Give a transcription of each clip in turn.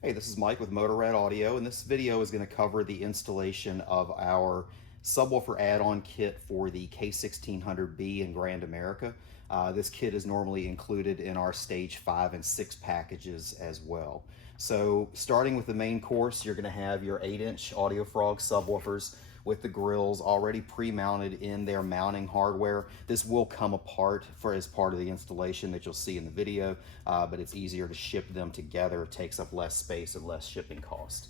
Hey, this is Mike with Motorrad Audio, and this video is going to cover the installation of our subwoofer add-on kit for the K1600B in Grand America. This kit is normally included in our stage 5 and 6 packages as well. So starting with the main course, you're going to have your 8-inch Audio Frog subwoofers with the grills already pre-mounted in their mounting hardware. This will come apart as part of the installation that you'll see in the video, but it's easier to ship them together. It takes up less space and less shipping cost.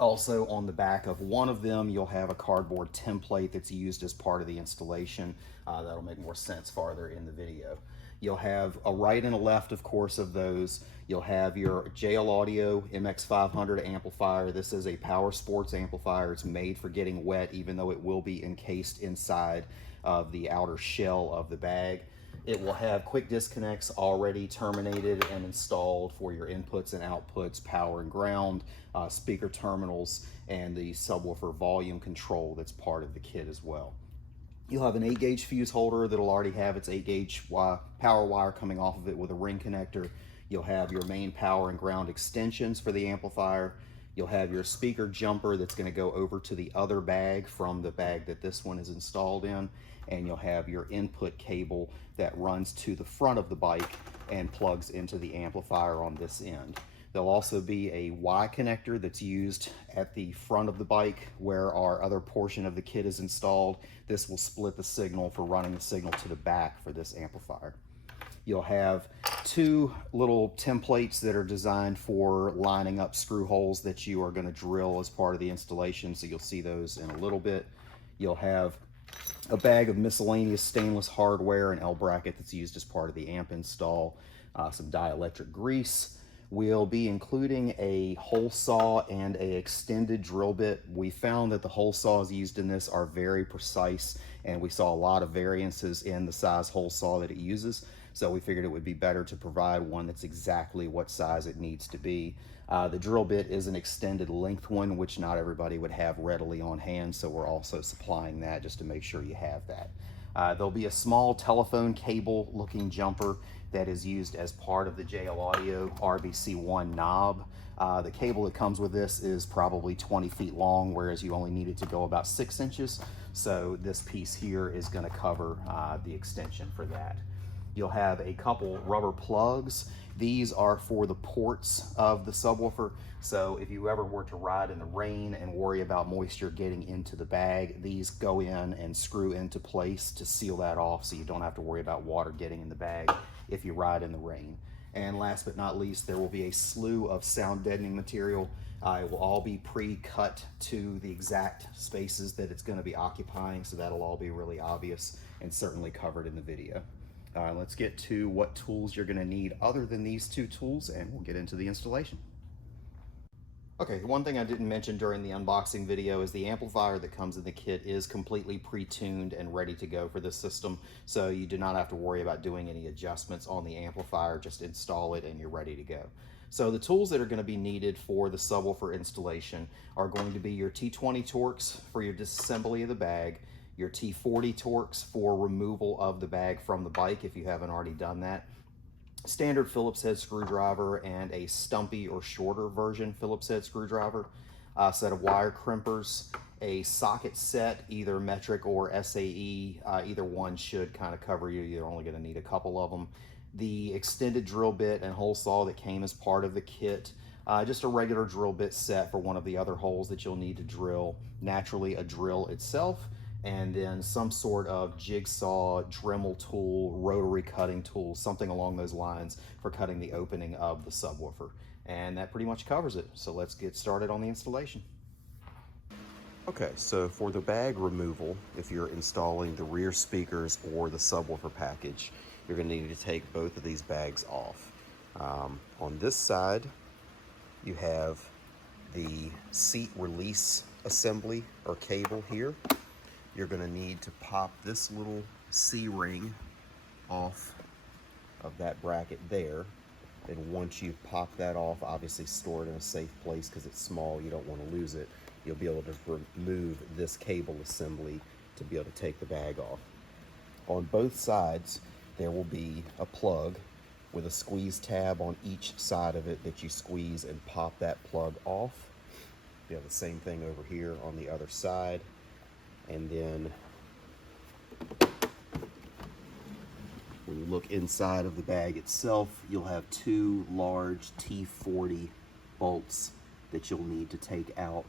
Also on the back of one of them, you'll have a cardboard template that's used as part of the installation. That'll make more sense farther in the video. You'll have a right and a left, of course, of those. You'll have your JL Audio MX500 amplifier. This is a power sports amplifier. It's made for getting wet, even though it will be encased inside of the outer shell of the bag. It will have quick disconnects already terminated and installed for your inputs and outputs, power and ground, speaker terminals, and the subwoofer volume control that's part of the kit as well. You'll have an 8-gauge fuse holder that'll already have its 8-gauge power wire coming off of it with a ring connector. You'll have your main power and ground extensions for the amplifier. You'll have your speaker jumper that's going to go over to the other bag from the bag that this one is installed in. And you'll have your input cable that runs to the front of the bike and plugs into the amplifier on this end. There'll also be a Y connector that's used at the front of the bike where our other portion of the kit is installed. This will split the signal for running the signal to the back for this amplifier. You'll have two little templates that are designed for lining up screw holes that you are going to drill as part of the installation, so you'll see those in a little bit. You'll have a bag of miscellaneous stainless hardware, an L bracket that's used as part of the amp install, some dielectric grease. We'll be including a hole saw and a extended drill bit. We found that the hole saws used in this are very precise, and we saw a lot of variances in the size hole saw that it uses. So we figured it would be better to provide one that's exactly what size it needs to be. The drill bit is an extended length one, which not everybody would have readily on hand, so we're also supplying that just to make sure you have that. There'll be a small telephone cable looking jumper that is used as part of the JL Audio RBC1 knob. The cable that comes with this is probably 20 feet long, whereas you only need it to go about 6 inches. So this piece here is going to cover the extension for that. You'll have a couple rubber plugs. These are for the ports of the subwoofer. So if you ever were to ride in the rain and worry about moisture getting into the bag, these go in and screw into place to seal that off so you don't have to worry about water getting in the bag if you ride in the rain. And last but not least, there will be a slew of sound deadening material. It will all be pre-cut to the exact spaces that it's going to be occupying, so that'll all be really obvious and certainly covered in the video. Let's get to what tools you're going to need other than these two tools, and we'll get into the installation. Okay, one thing I didn't mention during the unboxing video is the amplifier that comes in the kit is completely pre-tuned and ready to go for this system, so you do not have to worry about doing any adjustments on the amplifier. Just install it and you're ready to go. So the tools that are going to be needed for the subwoofer installation are going to be your T20 Torx for your disassembly of the bag, your T40 Torx for removal of the bag from the bike if you haven't already done that, standard Phillips head screwdriver, and a stumpy or shorter version Phillips head screwdriver, a set of wire crimpers, a socket set, either metric or SAE, either one should kind of cover you. You're only going to need a couple of them. The extended drill bit and hole saw that came as part of the kit, just a regular drill bit set for one of the other holes that you'll need to drill, naturally a drill itself, and then some sort of jigsaw, Dremel tool, rotary cutting tool, something along those lines for cutting the opening of the subwoofer. And that pretty much covers it. So let's get started on the installation. Okay, so for the bag removal, if you're installing the rear speakers or the subwoofer package, you're going to need to take both of these bags off. On this side, you have the seat release assembly or cable here. You're going to need to pop this little C-ring off of that bracket there. And once you pop that off, obviously store it in a safe place because it's small, you don't want to lose it. You'll be able to remove this cable assembly to be able to take the bag off. On both sides, there will be a plug with a squeeze tab on each side of it that you squeeze and pop that plug off. You have the same thing over here on the other side. And then when you look inside of the bag itself, you'll have two large T40 bolts that you'll need to take out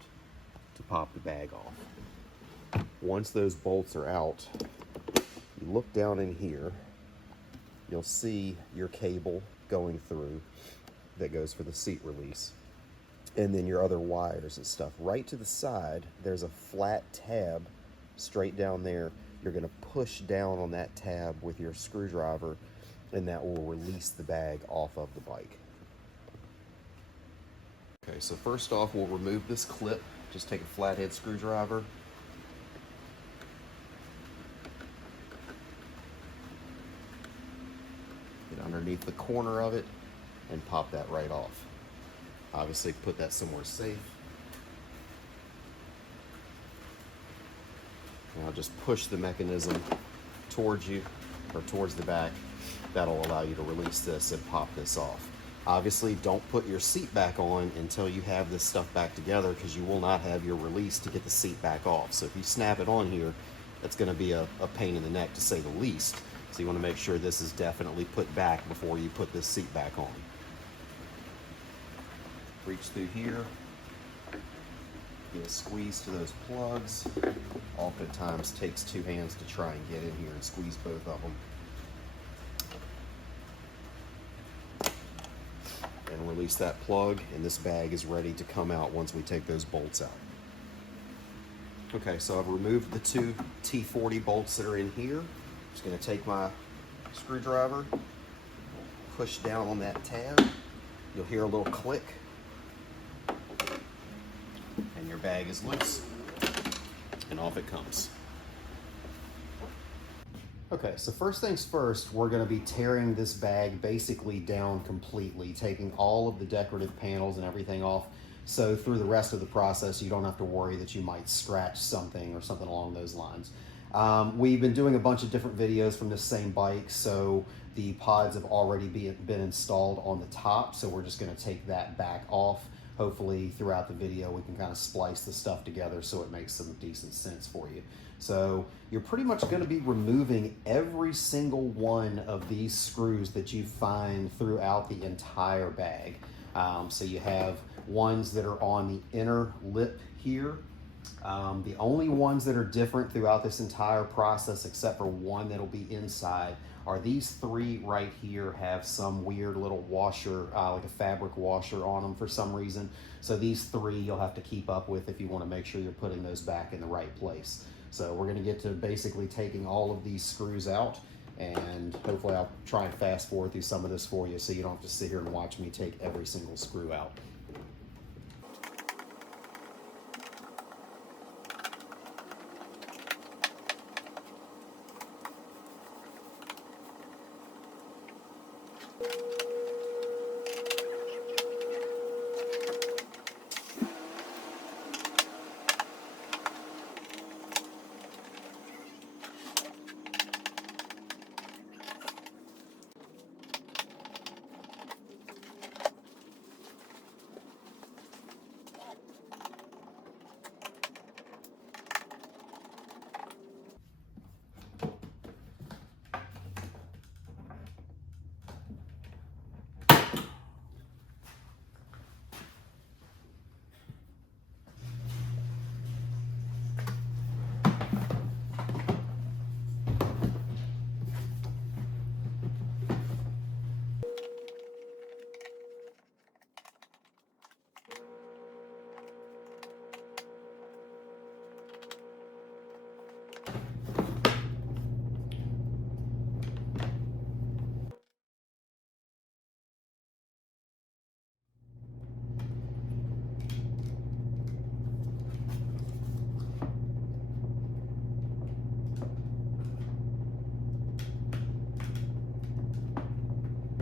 to pop the bag off. Once those bolts are out, you look down in here, you'll see your cable going through that goes for the seat release, and then your other wires and stuff. Right to the side, there's a flat tab straight down there. You're going to push down on that tab with your screwdriver, and that will release the bag off of the bike. Okay, so first off, we'll remove this clip. Just take a flathead screwdriver. Get underneath the corner of it and pop that right off. Obviously, put that somewhere safe. Now just push the mechanism towards you, or towards the back. That'll allow you to release this and pop this off. Obviously, don't put your seat back on until you have this stuff back together, because you will not have your release to get the seat back off. So if you snap it on here, that's going to be a pain in the neck, to say the least. So you want to make sure this is definitely put back before you put this seat back on. Reach through here, get a squeeze to those plugs. Oftentimes takes two hands to try and get in here and squeeze both of them. And release that plug, and this bag is ready to come out once we take those bolts out. Okay, so I've removed the two T40 bolts that are in here. Just going to take my screwdriver, push down on that tab. You'll hear a little click, and your bag is loose, and off it comes. Okay, so first things first, we're going to be tearing this bag basically down completely, taking all of the decorative panels and everything off, so through the rest of the process you don't have to worry that you might scratch something or something along those lines. We've been doing a bunch of different videos from this same bike, so the pods have already been installed on the top, so we're just going to take that back off. Hopefully throughout the video we can kind of splice the stuff together so it makes some decent sense for you. So you're pretty much going to be removing every single one of these screws that you find throughout the entire bag. So you have ones that are on the inner lip here. The only ones that are different throughout this entire process, except for one that'll be inside, are these three right here. Have some weird little washer, like a fabric washer on them for some reason. So these three you'll have to keep up with if you want to make sure you're putting those back in the right place. So we're going to get to basically taking all of these screws out, and hopefully I'll try and fast forward through some of this for you so you don't have to sit here and watch me take every single screw out.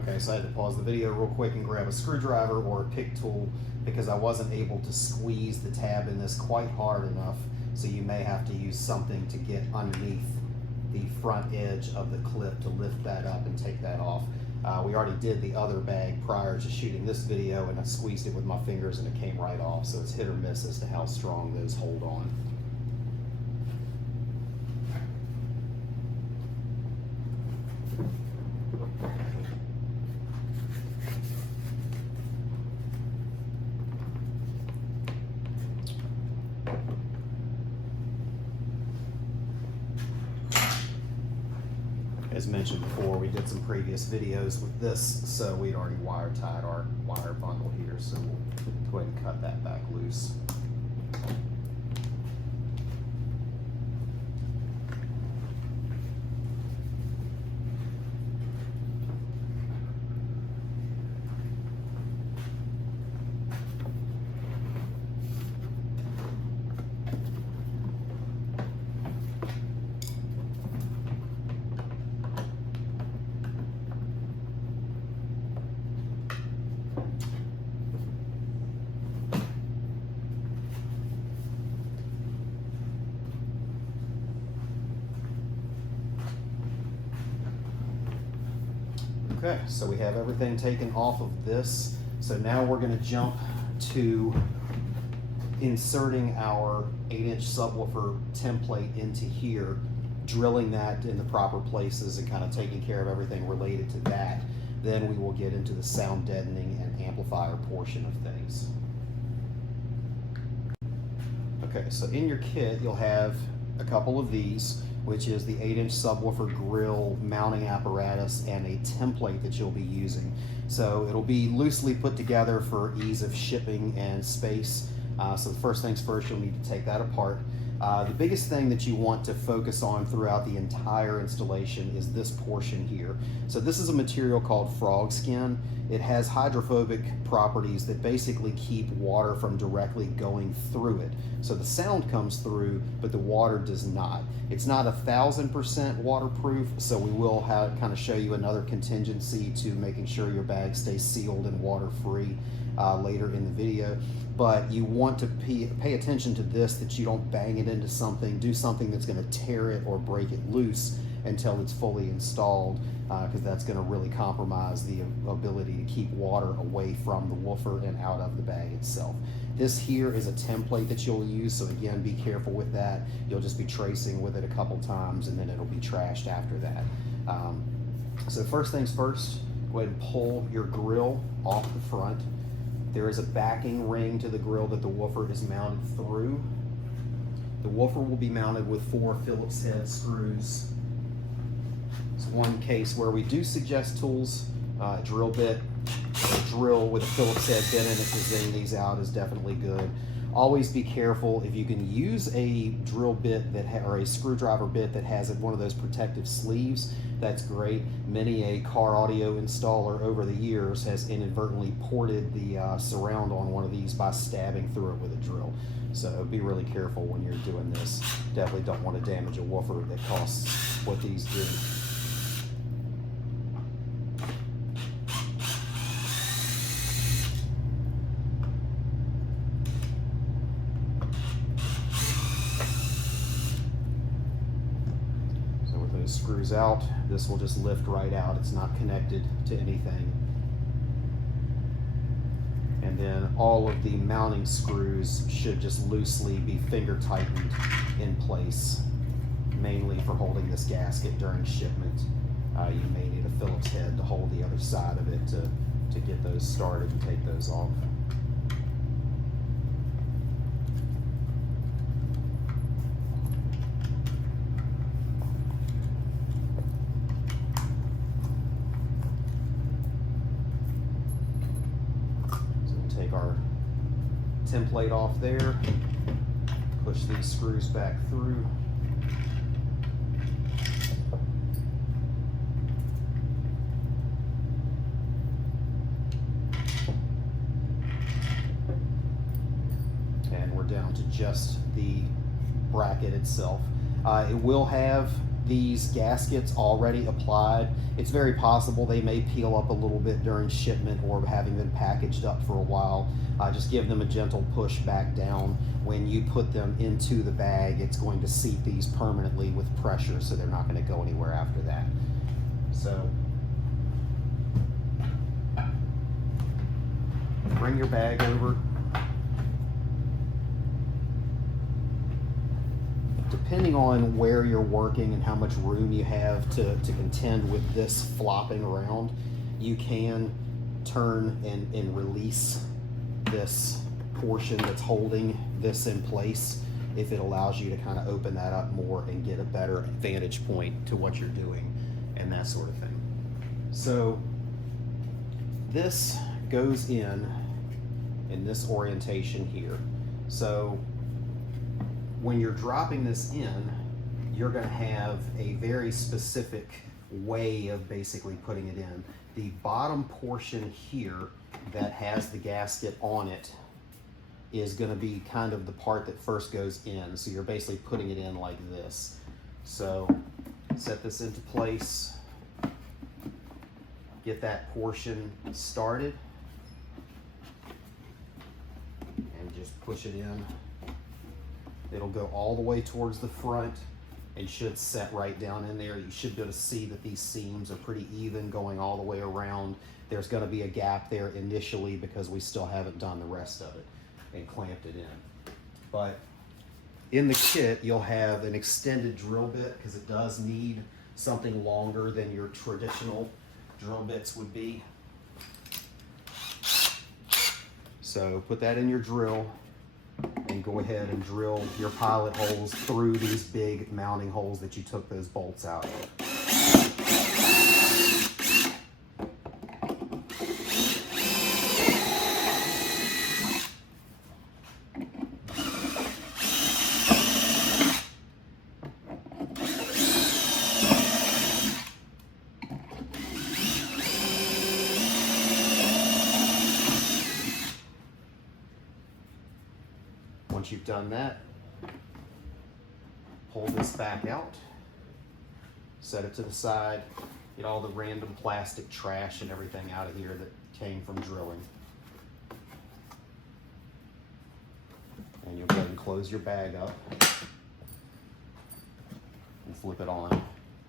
Okay, so I had to pause the video real quick and grab a screwdriver or a pick tool because I wasn't able to squeeze the tab in this quite hard enough, so you may have to use something to get underneath the front edge of the clip to lift that up and take that off. We already did the other bag prior to shooting this video, and I squeezed it with my fingers and it came right off, so it's hit or miss as to how strong those hold on. As mentioned before, we did some previous videos with this, so we'd already wire tied our wire bundle here, so we'll go ahead and cut that back loose. Okay, so we have everything taken off of this. So now we're going to jump to inserting our 8-inch subwoofer template into here, drilling that in the proper places and kind of taking care of everything related to that. Then we will get into the sound deadening and amplifier portion of things. Okay, so in your kit you'll have a couple of these, which is the 8-inch subwoofer grill mounting apparatus and a template that you'll be using. So it'll be loosely put together for ease of shipping and space. So the first things first, you'll need to take that apart. The biggest thing that you want to focus on throughout the entire installation is this portion here. So this is a material called frog skin. It has hydrophobic properties that basically keep water from directly going through it. So the sound comes through, but the water does not. It's not 1000% waterproof, so we will kind of show you another contingency to making sure your bag stays sealed and water-free later in the video. But you want to pay attention to this, that you don't bang it into something, do something that's going to tear it or break it loose until it's fully installed, because that's going to really compromise the ability to keep water away from the woofer and out of the bag itself. This here is a template that you'll use, so again, be careful with that. You'll just be tracing with it a couple times and then it'll be trashed after that. So first things first, go ahead and pull your grill off the front. There is a backing ring to the grill that the woofer is mounted through. The woofer will be mounted with 4 Phillips head screws. It's one case where we do suggest tools, drill bit, a drill with a Phillips head bit in it to zing these out is definitely good. Always be careful. If you can use a drill bit or a screwdriver bit that has one of those protective sleeves, that's great. Many a car audio installer over the years has inadvertently ported the surround on one of these by stabbing through it with a drill. So be really careful when you're doing this. Definitely don't want to damage a woofer that costs what these do. Screws out, this will just lift right out. It's not connected to anything. And then all of the mounting screws should just loosely be finger tightened in place, mainly for holding this gasket during shipment. You may need a Phillips head to hold the other side of it to get those started and take those off. Our template off there, push these screws back through. And we're down to just the bracket itself. It will have these gaskets already applied. It's very possible they may peel up a little bit during shipment or having been packaged up for a while. Just give them a gentle push back down. When you put them into the bag, it's going to seat these permanently with pressure, so they're not going to go anywhere after that. So bring your bag over. Depending on where you're working and how much room you have to contend with this flopping around, you can turn and release this portion that's holding this in place if it allows you to kind of open that up more and get a better vantage point to what you're doing and that sort of thing. So this goes in this orientation here. So when you're dropping this in, you're going to have a very specific way of basically putting it in. The bottom portion here that has the gasket on it is going to be kind of the part that first goes in. So you're basically putting it in like this. So set this into place, get that portion started, and just push it in. It'll go all the way towards the front and should set right down in there. You should be able to see that these seams are pretty even going all the way around. There's going to be a gap there initially because we still haven't done the rest of it and clamped it in. But in the kit, you'll have an extended drill bit because it does need something longer than your traditional drill bits would be. So put that in your drill and go ahead and drill your pilot holes through these big mounting holes that you took those bolts out of. Once you've done that, pull this back out, set it to the side, get all the random plastic trash and everything out of here that came from drilling. And you'll go ahead and close your bag up and flip it on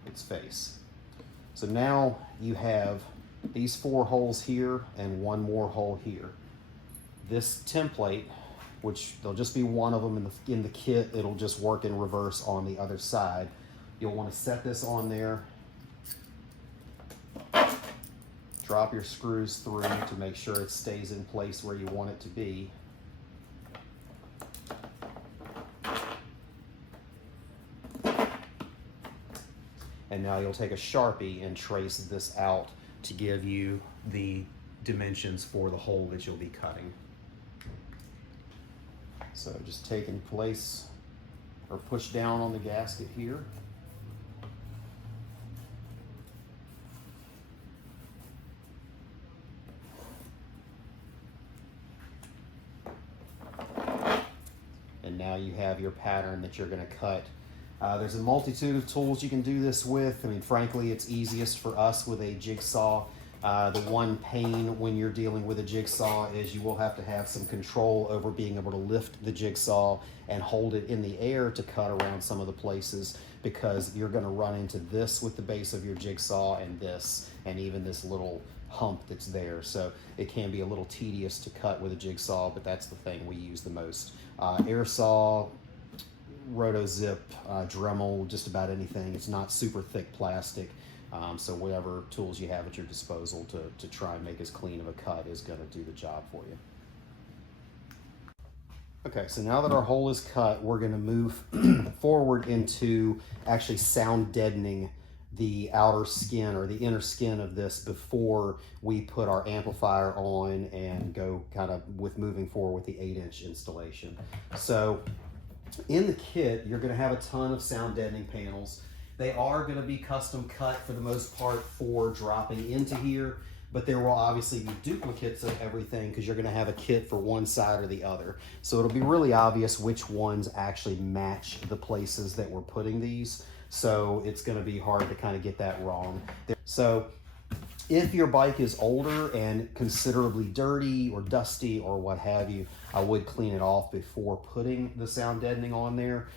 its face. So now you have these 4 holes here and 1 more hole here. This template, which there'll just be one of them in the kit, it'll just work in reverse on the other side. You'll want to set this on there, drop your screws through to make sure it stays in place where you want it to be. And now you'll take a Sharpie and trace this out to give you the dimensions for the hole that you'll be cutting. So just take in place or push down on the gasket here. And now you have your pattern that you're going to cut. There's a multitude of tools you can do this with. I mean, frankly, it's easiest for us with a jigsaw. The one pain when you're dealing with a jigsaw is you will have to have some control over being able to lift the jigsaw and hold it in the air to cut around some of the places, because you're going to run into this with the base of your jigsaw and this, and even this little hump that's there. So it can be a little tedious to cut with a jigsaw, but that's the thing we use the most. Air saw, roto zip, Dremel, just about anything. It's not super thick plastic. So whatever tools you have at your disposal to try and make as clean of a cut is going to do the job for you. Okay, so now that our hole is cut, we're going to move forward into actually sound deadening the outer skin or the inner skin of this before we put our amplifier on and go kind of with moving forward with the 8-inch installation. So in the kit, you're going to have a ton of sound deadening panels. They are going to be custom cut for the most part for dropping into here, but there will obviously be duplicates of everything because you're going to have a kit for one side or the other. So it'll be really obvious which ones actually match the places that we're putting these. So it's going to be hard to kind of get that wrong. So if your bike is older and considerably dirty or dusty or what have you, I would clean it off before putting the sound deadening on there.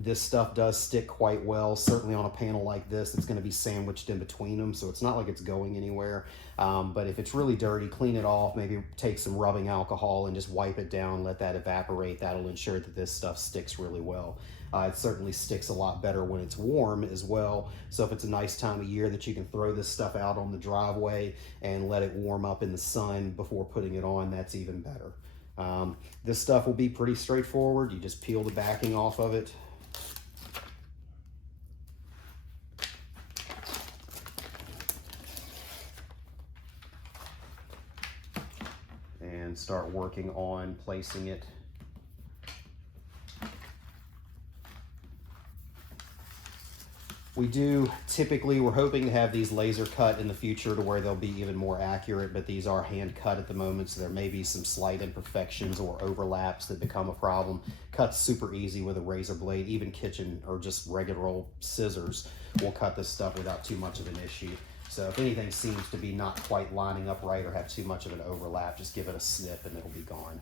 This stuff does stick quite well, certainly on a panel like this. It's going to be sandwiched in between them, so it's not like it's going anywhere. But if it's really dirty, clean it off, maybe take some rubbing alcohol and just wipe it down, let that evaporate. That'll ensure that this stuff sticks really well. It certainly sticks a lot better when it's warm as well. So if it's a nice time of year that you can throw this stuff out on the driveway and let it warm up in the sun before putting it on, that's even better. This stuff will be pretty straightforward. You just peel the backing off of it. And start working on placing it. We're hoping to have these laser cut in the future to where they'll be even more accurate, but these are hand cut at the moment, so there may be some slight imperfections or overlaps that become a problem. Cut's super easy with a razor blade. Even kitchen or just regular old scissors will cut this stuff without too much of an issue. So if anything seems to be not quite lining up right or have too much of an overlap, just give it a snip and it'll be gone.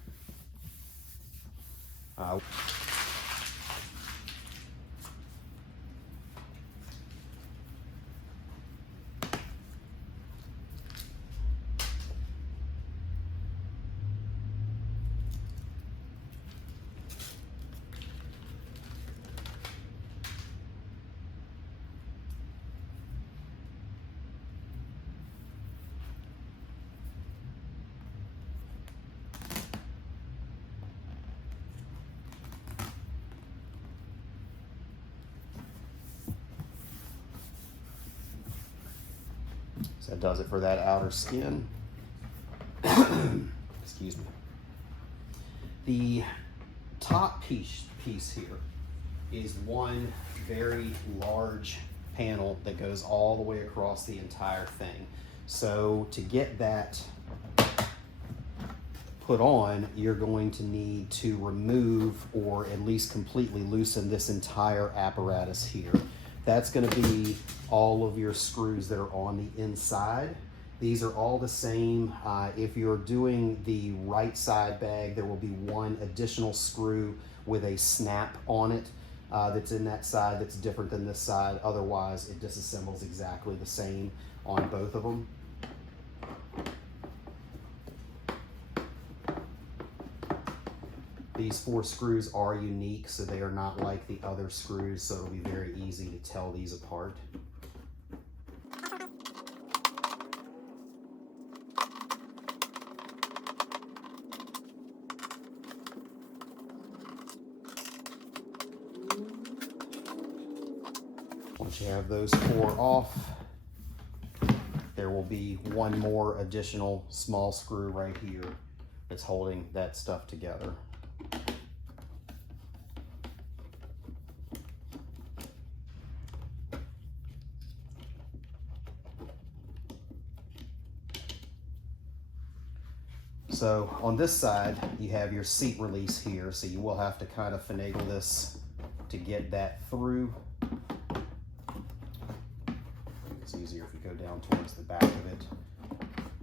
So that does it for that outer skin. Excuse me. The top piece here is one very large panel that goes all the way across the entire thing. So to get that put on, you're going to need to remove or at least completely loosen this entire apparatus here. That's going to be all of your screws that are on the inside. These are all the same. If you're doing the right side bag, there will be one additional screw with a snap on it that's in that side that's different than this side. Otherwise, it disassembles exactly the same on both of them. These 4 screws are unique, so they are not like the other screws, so it'll be very easy to tell these apart. Once you have those 4 off, there will be one more additional small screw right here that's holding that stuff together. So on this side, you have your seat release here, so you will have to kind of finagle this to get that through. It's easier if you go down towards the back of it,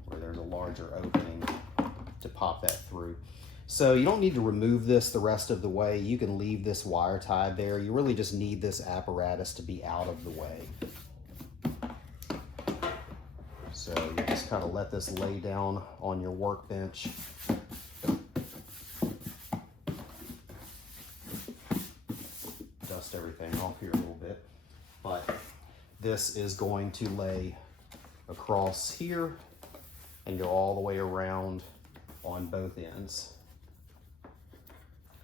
where there's a larger opening to pop that through. So you don't need to remove this the rest of the way. You can leave this wire tied there. You really just need this apparatus to be out of the way. So you just kind of let this lay down on your workbench. Dust everything off here a little bit. But this is going to lay across here and go all the way around on both ends.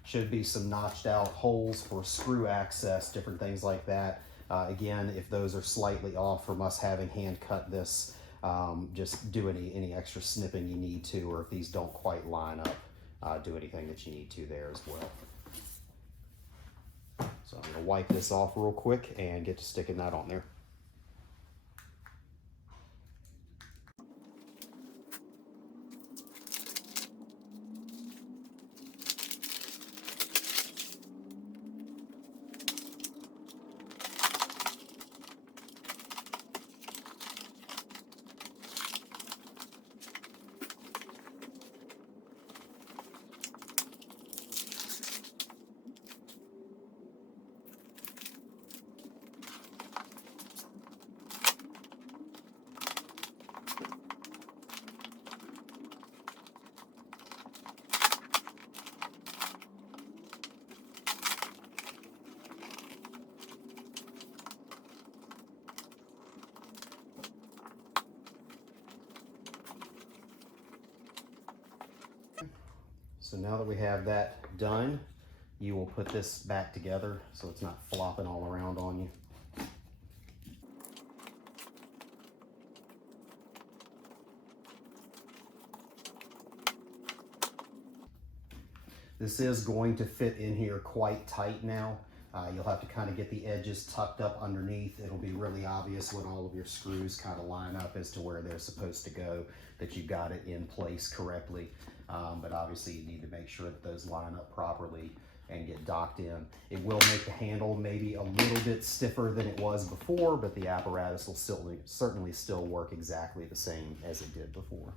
Should be some notched out holes for screw access, different things like that. Again, if those are slightly off from us having hand cut this, just do any extra snipping you need to, or if these don't quite line up, do anything that you need to there as well. So I'm going to wipe this off real quick and get to sticking that on there. So now that we have that done, you will put this back together so it's not flopping all around on you. This is going to fit in here quite tight now. You'll have to kind of get the edges tucked up underneath. It'll be really obvious when all of your screws kind of line up as to where they're supposed to go, that you've got it in place correctly. But obviously you need to make sure that those line up properly and get docked in. It will make the handle maybe a little bit stiffer than it was before, but the apparatus will certainly still work exactly the same as it did before.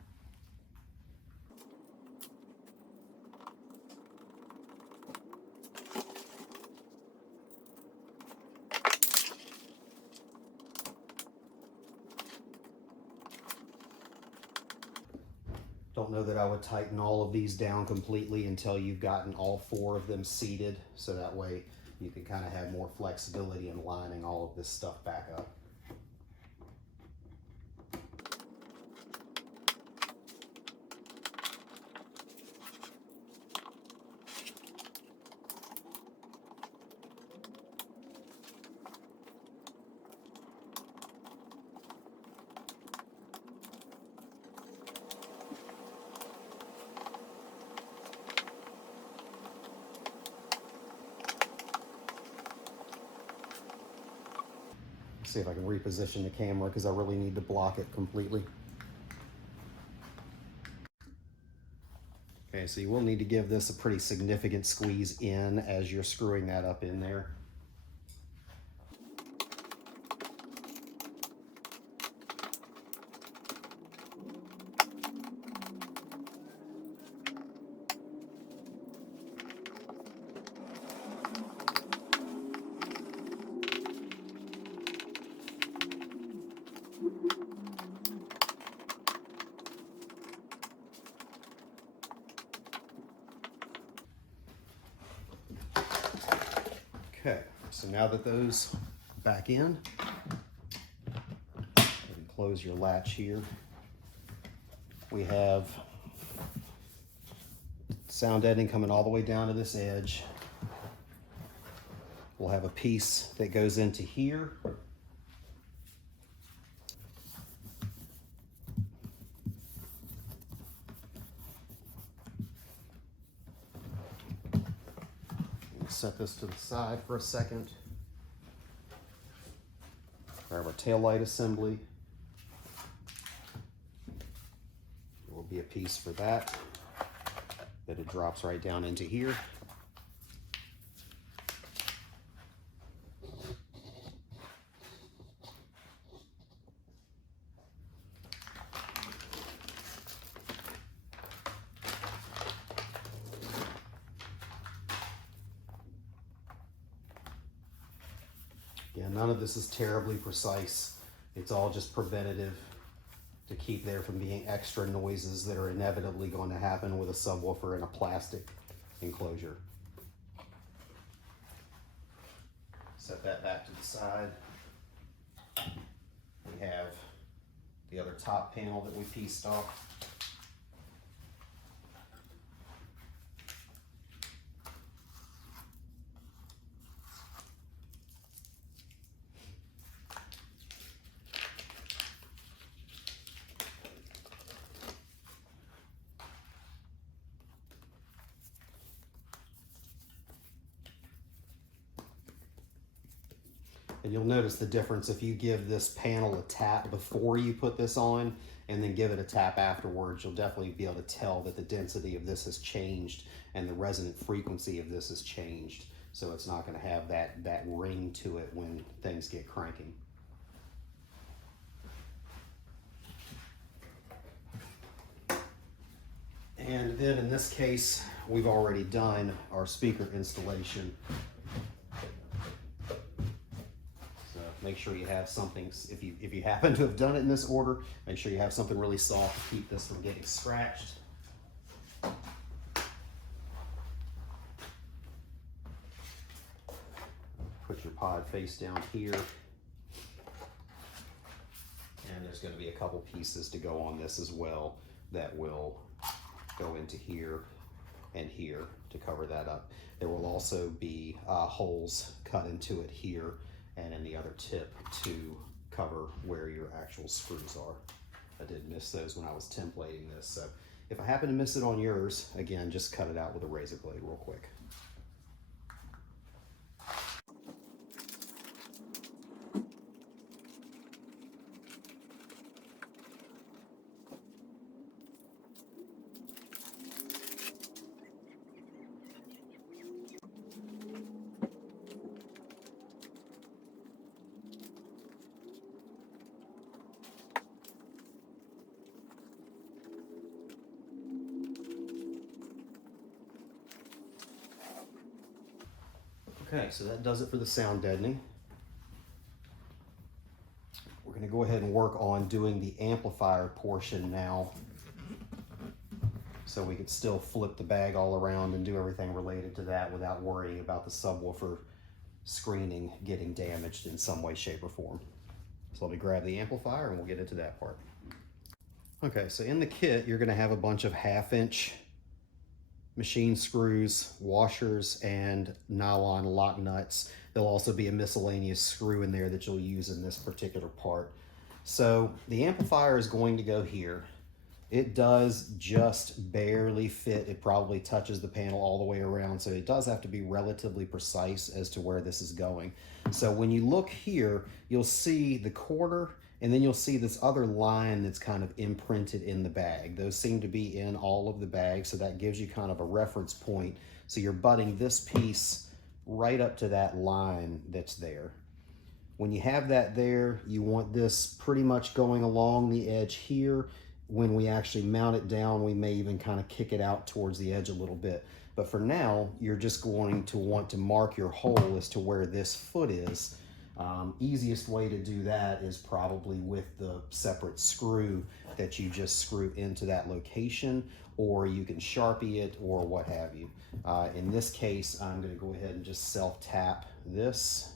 Don't know that I would tighten all of these down completely until you've gotten all 4 of them seated, so that way you can kind of have more flexibility in lining all of this stuff back up. See if I can reposition the camera because I really need to block it completely. Okay, so you will need to give this a pretty significant squeeze in as you're screwing that up in there. Okay, so now that those back in, you can close your latch here. We have sound deadening coming all the way down to this edge. We'll have a piece that goes into here. Set this to the side for a second. Grab our taillight assembly. There will be a piece for that it drops right down into here. Yeah, none of this is terribly precise. It's all just preventative to keep there from being extra noises that are inevitably going to happen with a subwoofer in a plastic enclosure. Set that back to the side. We have the other top panel that we pieced off. And you'll notice the difference if you give this panel a tap before you put this on and then give it a tap afterwards. You'll definitely be able to tell that the density of this has changed and the resonant frequency of this has changed. So it's not going to have that ring to it when things get cranking. And then in this case, we've already done our speaker installation. Make sure you have something, if you happen to have done it in this order, make sure you have something really soft to keep this from getting scratched. Put your pod face down here. And there's going to be a couple pieces to go on this as well that will go into here and here to cover that up. There will also be holes cut into it here and in the other tip to cover where your actual screws are. I did miss those when I was templating this, so if I happen to miss it on yours, again, just cut it out with a razor blade real quick. Okay, so that does it for the sound deadening. We're going to go ahead and work on doing the amplifier portion now, so we could still flip the bag all around and do everything related to that without worrying about the subwoofer screening getting damaged in some way, shape, or form. So let me grab the amplifier and we'll get into that part. Okay, so in the kit, you're going to have a bunch of 1/2-inch machine screws, washers, and nylon lock nuts. There'll also be a miscellaneous screw in there that you'll use in this particular part. So the amplifier is going to go here. It does just barely fit. It probably touches the panel all the way around, so it does have to be relatively precise as to where this is going. So when you look here, you'll see the quarter, and then you'll see this other line that's kind of imprinted in the bag. Those seem to be in all of the bags, so that gives you kind of a reference point. So you're butting this piece right up to that line that's there. When you have that there, you want this pretty much going along the edge here. When we actually mount it down, we may even kind of kick it out towards the edge a little bit. But for now, you're just going to want to mark your hole as to where this foot is. Easiest way to do that is probably with the separate screw that you just screw into that location, or you can Sharpie it or what have you. In this case, I'm going to go ahead and just self-tap this.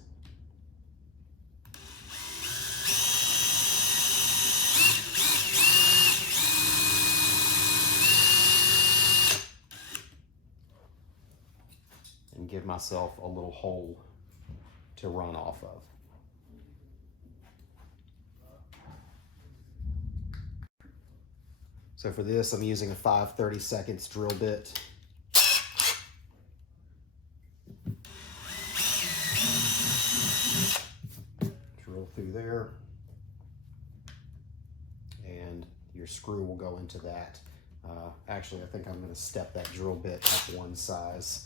And give myself a little hole to run off of. So for this, I'm using a 5/32 drill bit. Drill through there, and your screw will go into that. Actually, I think I'm going to step that drill bit up one size.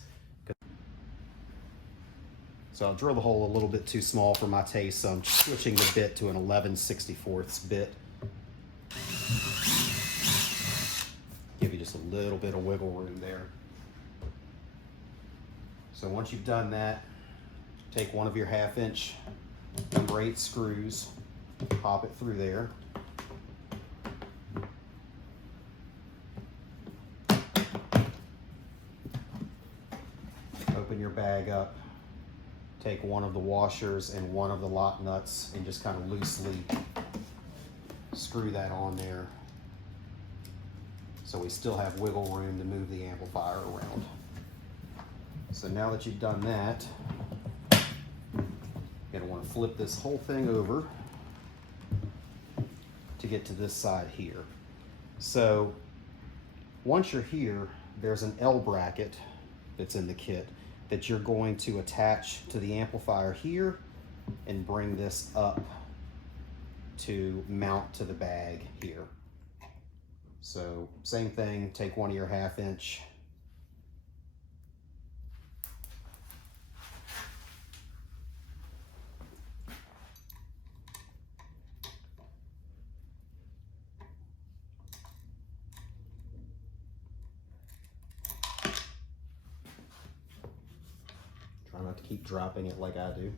So I'll drill the hole a little bit too small for my taste, so I'm switching the bit to an 11/64 bit. Give you just a little bit of wiggle room there. So once you've done that, take one of your 1/2-inch number 8 screws, pop it through there. Open your bag up. Take one of the washers and one of the lock nuts and just kind of loosely screw that on there, so we still have wiggle room to move the amplifier around. So now that you've done that, you're going to want to flip this whole thing over to get to this side here. So once you're here, there's an L bracket that's in the kit that you're going to attach to the amplifier here and bring this up to mount to the bag here. So same thing, take one of your 1/2-inch, try not to keep dropping it like I do.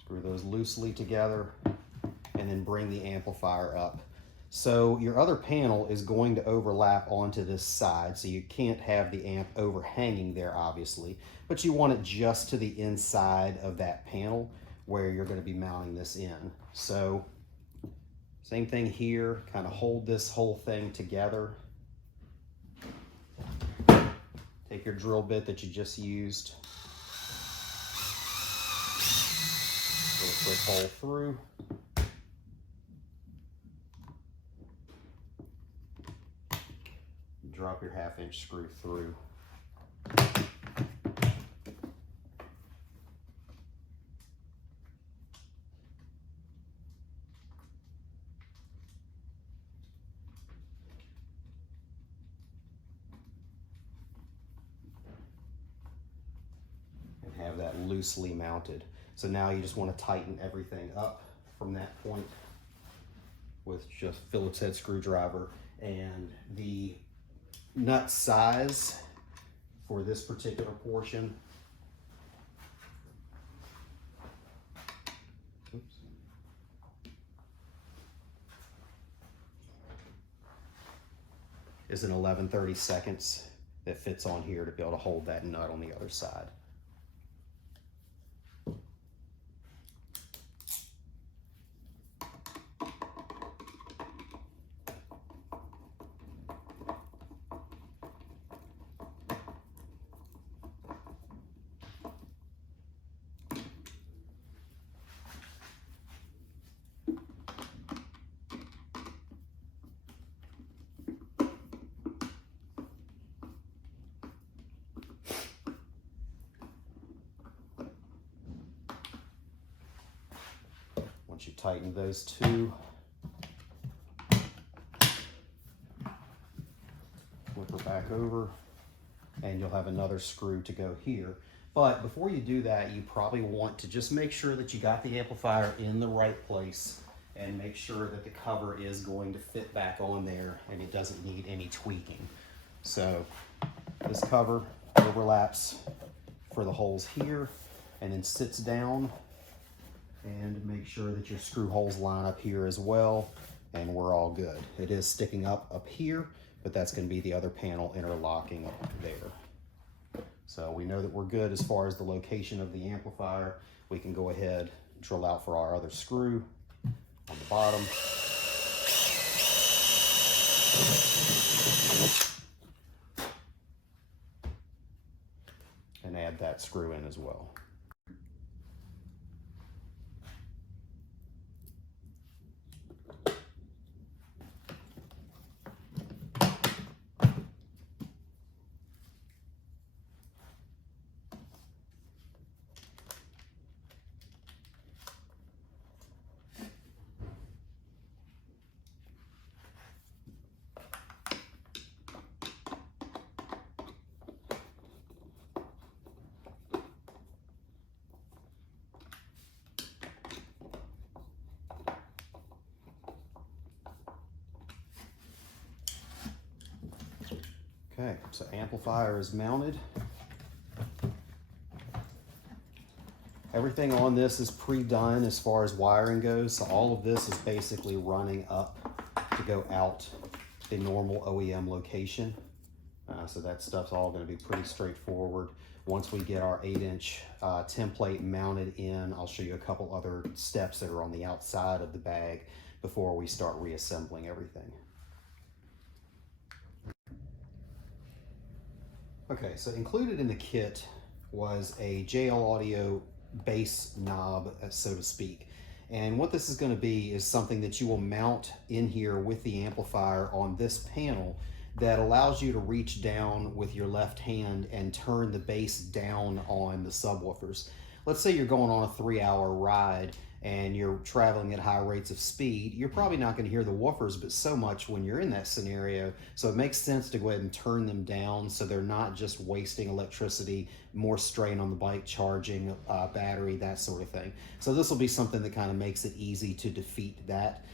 Screw those loosely together and then bring the amplifier up. So your other panel is going to overlap onto this side, so you can't have the amp overhanging there obviously, but you want it just to the inside of that panel where you're going to be mounting this in. So same thing here, kind of hold this whole thing together. Take your drill bit that you just used, put a quick hole through. Drop your 1/2-inch screw through. Have that loosely mounted. So now you just want to tighten everything up from that point with just Phillips head screwdriver. And the nut size for this particular portion, is an 11/32 that fits on here to be able to hold that nut on the other side. Once you tighten those two, flip her back over, and you'll have another screw to go here. But before you do that, you probably want to just make sure that you got the amplifier in the right place and make sure that the cover is going to fit back on there and it doesn't need any tweaking. So this cover overlaps for the holes here and then sits down, and make sure that your screw holes line up here as well, and we're all good. It is sticking up here, but that's going to be the other panel interlocking there. So we know that we're good as far as the location of the amplifier. We can go ahead, drill out for our other screw on the bottom. And add that screw in as well. Okay, so amplifier is mounted. Everything on this is pre-done as far as wiring goes, so all of this is basically running up to go out the normal OEM location. So that stuff's all going to be pretty straightforward. Once we get our 8-inch template mounted in, I'll show you a couple other steps that are on the outside of the bag before we start reassembling everything. Okay, so included in the kit was a JL Audio bass knob, so to speak. And what this is going to be is something that you will mount in here with the amplifier on this panel that allows you to reach down with your left hand and turn the bass down on the subwoofers. Let's say you're going on a 3-hour ride and you're traveling at high rates of speed. You're probably not going to hear the woofers but so much when you're in that scenario, so it makes sense to go ahead and turn them down so they're not just wasting electricity, more strain on the bike, charging battery, that sort of thing. So this will be something that kind of makes it easy to defeat that.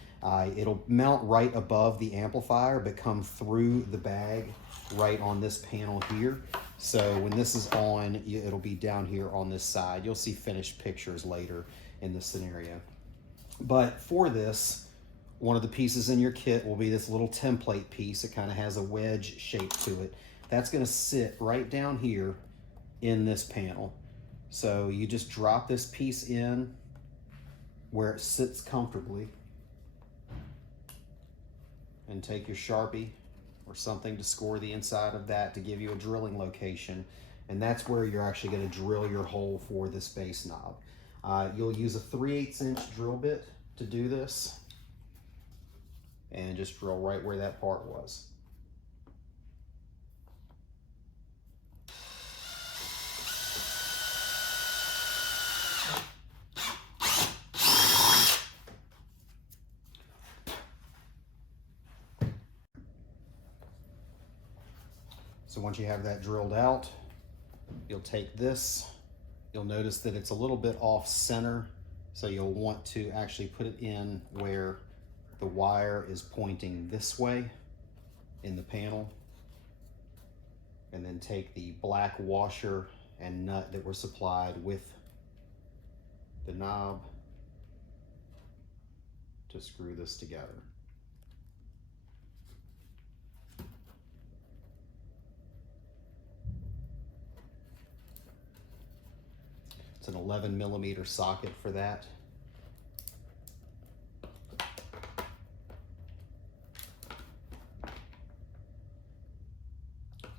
It'll mount right above the amplifier but come through the bag right on this panel here. So when this is on, it'll be down here on this side. You'll see finished pictures later in this scenario. But for this, one of the pieces in your kit will be this little template piece. It kind of has a wedge shape to it. That's going to sit right down here in this panel. So you just drop this piece in where it sits comfortably, and take your Sharpie or something to score the inside of that to give you a drilling location. And that's where you're actually going to drill your hole for this base knob. You'll use a 3/8 inch drill bit to do this, and just drill right where that part was. So once you have that drilled out, you'll take this. You'll notice that it's a little bit off center, so you'll want to actually put it in where the wire is pointing this way in the panel. And then take the black washer and nut that were supplied with the knob to screw this together. It's an 11mm socket for that.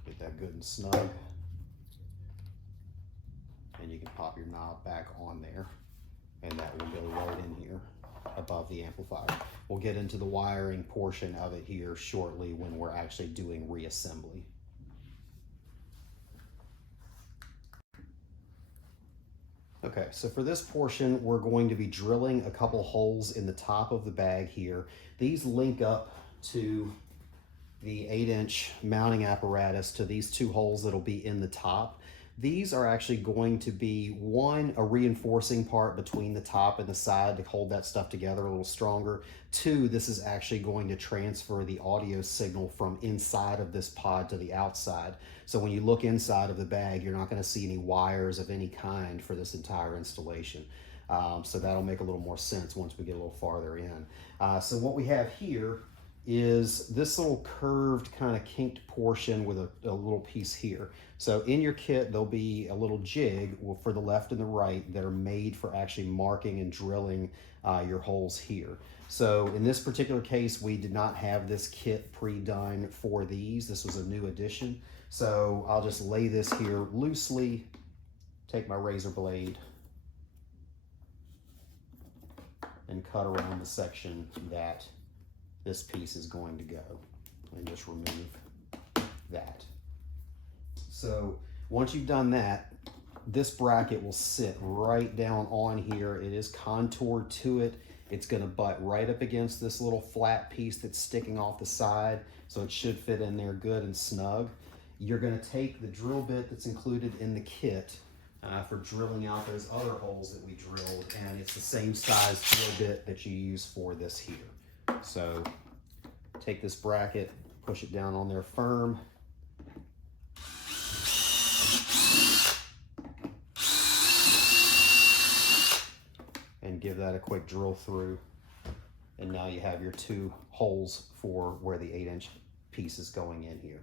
Get that good and snug. And you can pop your knob back on there, and that will go right in here above the amplifier. We'll get into the wiring portion of it here shortly when we're actually doing reassembly. Okay, so for this portion, we're going to be drilling a couple holes in the top of the bag here. These link up to the 8-inch mounting apparatus to these two holes that'll be in the top. These are actually going to be, one, a reinforcing part between the top and the side to hold that stuff together a little stronger. Two, this is actually going to transfer the audio signal from inside of this pod to the outside. So when you look inside of the bag, you're not going to see any wires of any kind for this entire installation. So that'll make a little more sense once we get a little farther in. So what we have here is this little curved kind of kinked portion with a little piece here. So in your kit, there'll be a little jig for the left and the right that are made for actually marking and drilling your holes here. So in this particular case, we did not have this kit pre-done for these. This was a new addition. So I'll just lay this here loosely, take my razor blade, and cut around the section that this piece is going to go, and just remove that. So once you've done that, this bracket will sit right down on here. It is contoured to it. It's going to butt right up against this little flat piece that's sticking off the side, so it should fit in there good and snug. You're going to take the drill bit that's included in the kit for drilling out those other holes that we drilled, and it's the same size drill bit that you use for this here. So take this bracket, push it down on there firm. And give that a quick drill through. And now you have your two holes for where the 8-inch piece is going in here.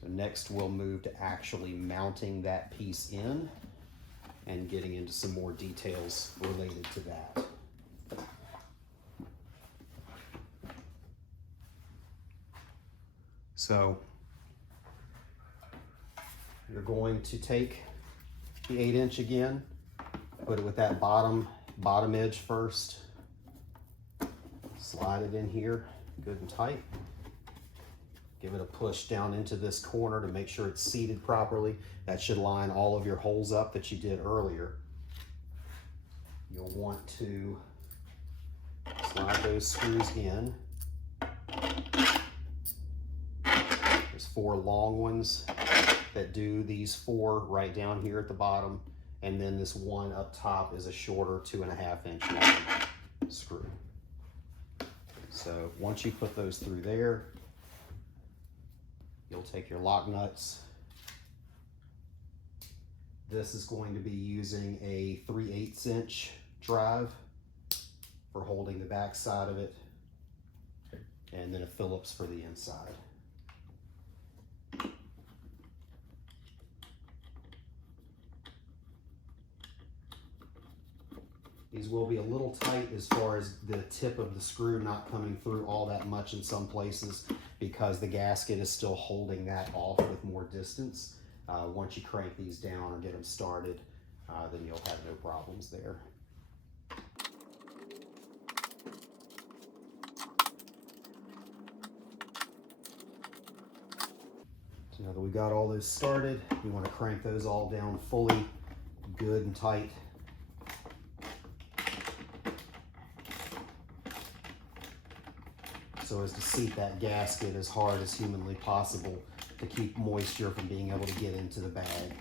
So next we'll move to actually mounting that piece in and getting into some more details related to that. So you're going to take the 8-inch again, put it with that bottom edge first, slide it in here good and tight, give it a push down into this corner to make sure it's seated properly. That should line all of your holes up that you did earlier. You'll want to slide those screws in. There's 4 long ones that do these 4 right down here at the bottom, and then this one up top is a shorter 2.5-inch long screw. So once you put those through there, you'll take your lock nuts. This is going to be using a 3/8 inch drive for holding the back side of it, and then a Phillips for the inside. These will be a little tight as far as the tip of the screw not coming through all that much in some places because the gasket is still holding that off with more distance. Once you crank these down or get them started, then you'll have no problems there. So now that we got all those started, you want to crank those all down fully, good and tight. So as to seat that gasket as hard as humanly possible to keep moisture from being able to get into the bag.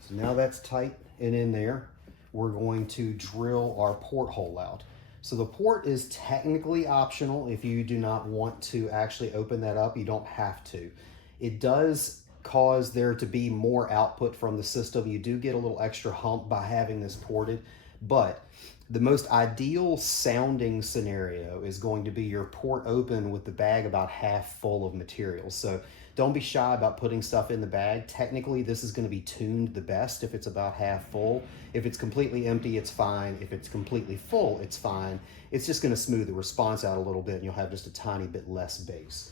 So now that's tight and in there, we're going to drill our porthole out. So the port is technically optional. If you do not want to actually open that up, you don't have to. It does cause there to be more output from the system. You do get a little extra hump by having this ported, but the most ideal sounding scenario is going to be your port open with the bag about half full of material. So don't be shy about putting stuff in the bag. Technically, this is going to be tuned the best if it's about half full. If it's completely empty, it's fine. If it's completely full, it's fine. It's just going to smooth the response out a little bit and you'll have just a tiny bit less bass.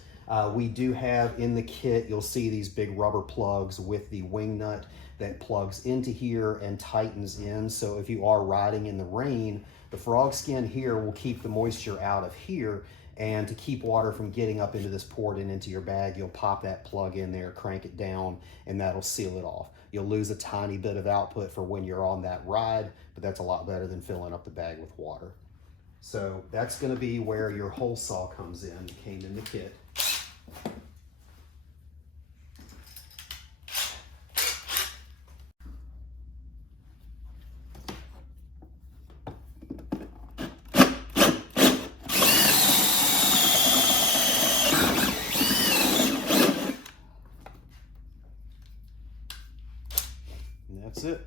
We do have in the kit, you'll see these big rubber plugs with the wing nut that plugs into here and tightens in. So if you are riding in the rain, the frog skin here will keep the moisture out of here. And to keep water from getting up into this port and into your bag, you'll pop that plug in there, crank it down, and that'll seal it off. You'll lose a tiny bit of output for when you're on that ride, but that's a lot better than filling up the bag with water. So that's going to be where your hole saw comes in. It came in the kit. That's it.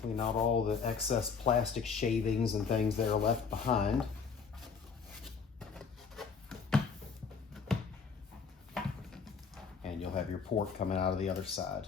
Clean out all the excess plastic shavings and things that are left behind. And you'll have your port coming out of the other side.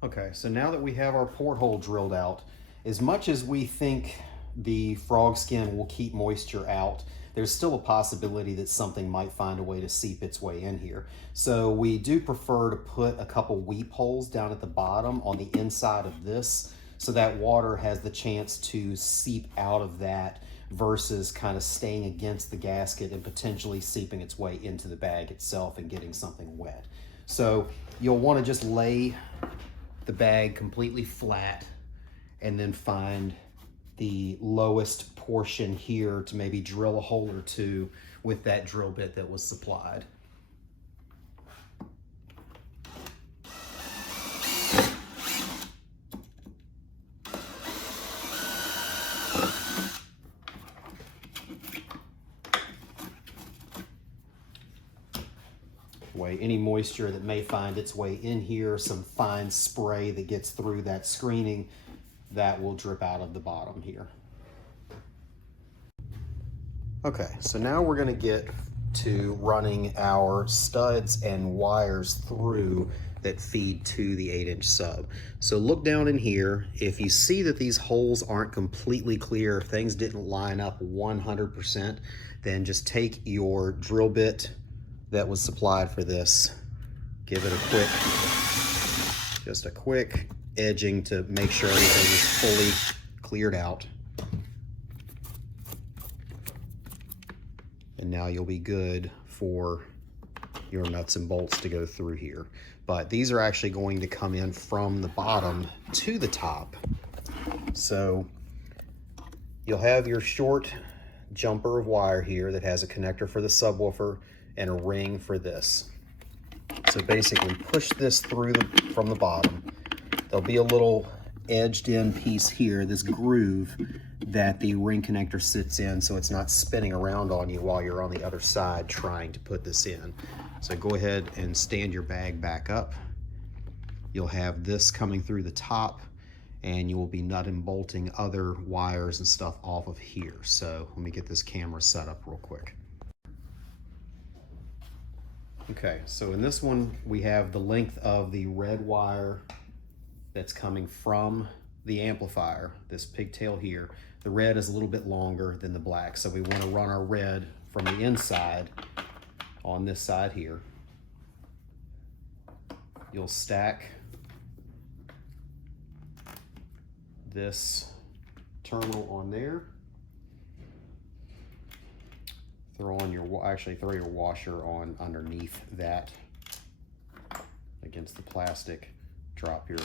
Okay, so now that we have our porthole drilled out, as much as we think the frog skin will keep moisture out, there's still a possibility that something might find a way to seep its way in here. So we do prefer to put a couple weep holes down at the bottom on the inside of this so that water has the chance to seep out of that versus kind of staying against the gasket and potentially seeping its way into the bag itself and getting something wet. So you'll want to just lay the bag completely flat and then find the lowest portion here to maybe drill a hole or two with that drill bit that was supplied. Any moisture that may find its way in here, some fine spray that gets through that screening, that will drip out of the bottom here. Okay, so now we're going to get to running our studs and wires through that feed to the 8-inch sub. So look down in here. If you see that these holes aren't completely clear, if things didn't line up 100%, then just take your drill bit that was supplied for this, give it a quick edging to make sure everything is fully cleared out. And now you'll be good for your nuts and bolts to go through here. But these are actually going to come in from the bottom to the top. So you'll have your short jumper of wire here that has a connector for the subwoofer, and a ring for this. So basically push this through from the bottom. There'll be a little edged in piece here, this groove that the ring connector sits in so it's not spinning around on you while you're on the other side trying to put this in. So go ahead and stand your bag back up. You'll have this coming through the top, and you will be nut and bolting other wires and stuff off of here. So let me get this camera set up real quick. Okay, so in this one, we have the length of the red wire that's coming from the amplifier, this pigtail here. The red is a little bit longer than the black, so we want to run our red from the inside on this side here. You'll stack this terminal on there. Throw your washer on underneath that against the plastic. Drop your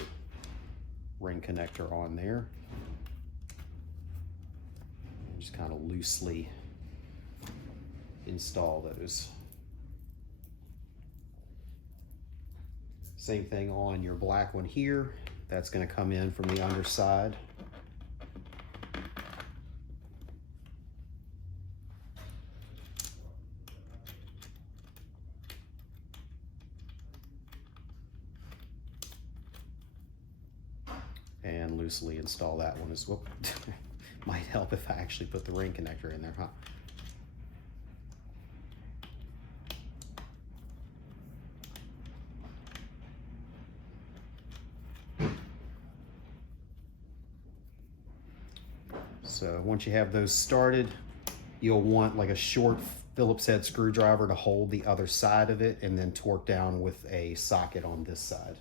ring connector on there. And just kind of loosely install those. Same thing on your black one here. That's going to come in from the underside. And loosely install that one as well. Might help if I actually put the ring connector in there, huh? So once you have those started, you'll want like a short Phillips head screwdriver to hold the other side of it, and then torque down with a socket on this side.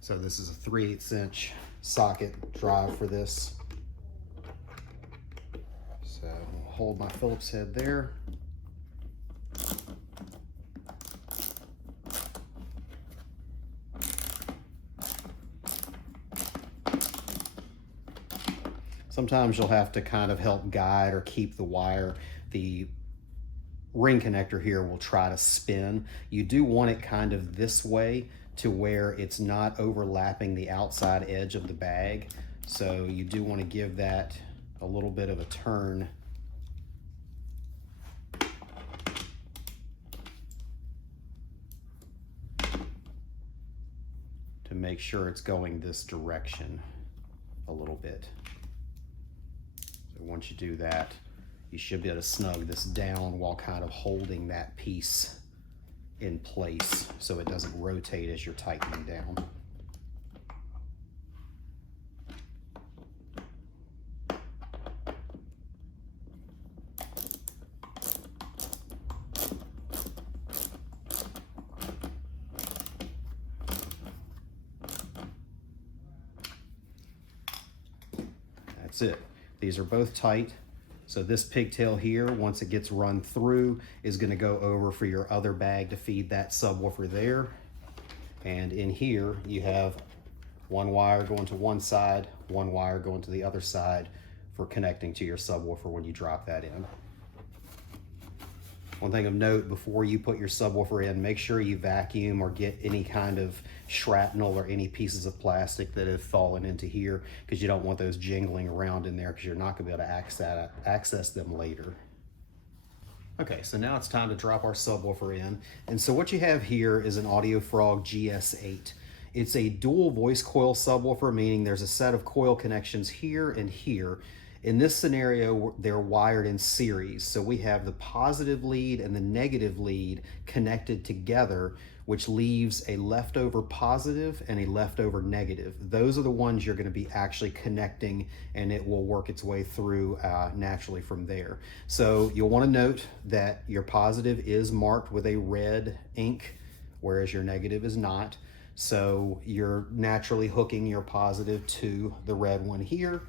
So this is a 3/8 inch socket drive for this. So I'll hold my Phillips head there. Sometimes you'll have to kind of help guide or keep the wire. The ring connector here will try to spin. You do want it kind of this way to where it's not overlapping the outside edge of the bag. So you do want to give that a little bit of a turn. To make sure it's going this direction a little bit. So once you do that, you should be able to snug this down while kind of holding that piece in place so it doesn't rotate as you're tightening down. That's it. These are both tight. So this pigtail here, once it gets run through, is going to go over for your other bag to feed that subwoofer there. And in here, you have one wire going to one side, one wire going to the other side for connecting to your subwoofer when you drop that in. One thing of note, before you put your subwoofer in, make sure you vacuum or get any kind of shrapnel or any pieces of plastic that have fallen into here, because you don't want those jingling around in there, because you're not going to be able to access them later. Okay, so now it's time to drop our subwoofer in. And so what you have here is an AudioFrog GS8. It's a dual voice coil subwoofer, meaning there's a set of coil connections here and here. In this scenario, they're wired in series. So we have the positive lead and the negative lead connected together, which leaves a leftover positive and a leftover negative. Those are the ones you're going to be actually connecting, and it will work its way through naturally from there. So you'll want to note that your positive is marked with a red ink, whereas your negative is not. So you're naturally hooking your positive to the red one here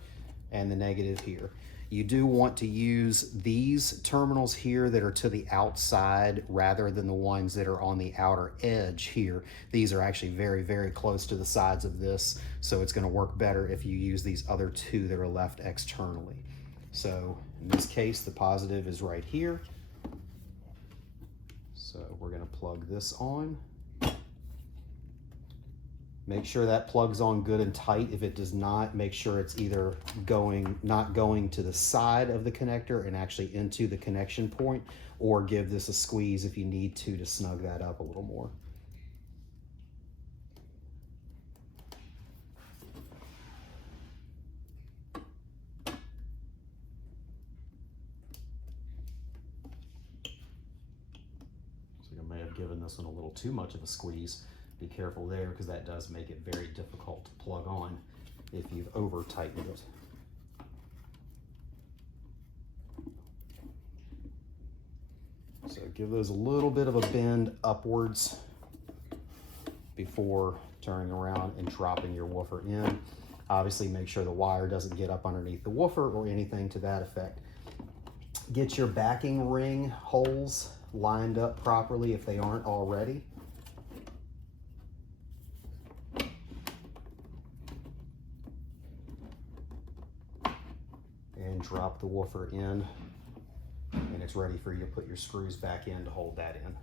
and the negative here. You do want to use these terminals here that are to the outside rather than the ones that are on the outer edge here. These are actually very, very close to the sides of this, so it's going to work better if you use these other two that are left externally. So In this case, the positive is right here. So we're going to plug this on. Make sure that plugs on good and tight. If it does not, make sure it's either not going to the side of the connector and actually into the connection point, or give this a squeeze if you need to snug that up a little more. So you may have given this one a little too much of a squeeze. Be careful there, because that does make it very difficult to plug on if you've over tightened it. So give those a little bit of a bend upwards before turning around and dropping your woofer in. Obviously make sure the wire doesn't get up underneath the woofer or anything to that effect. Get your backing ring holes lined up properly if they aren't already. And drop the woofer in, and it's ready for you to put your screws back in to hold that in.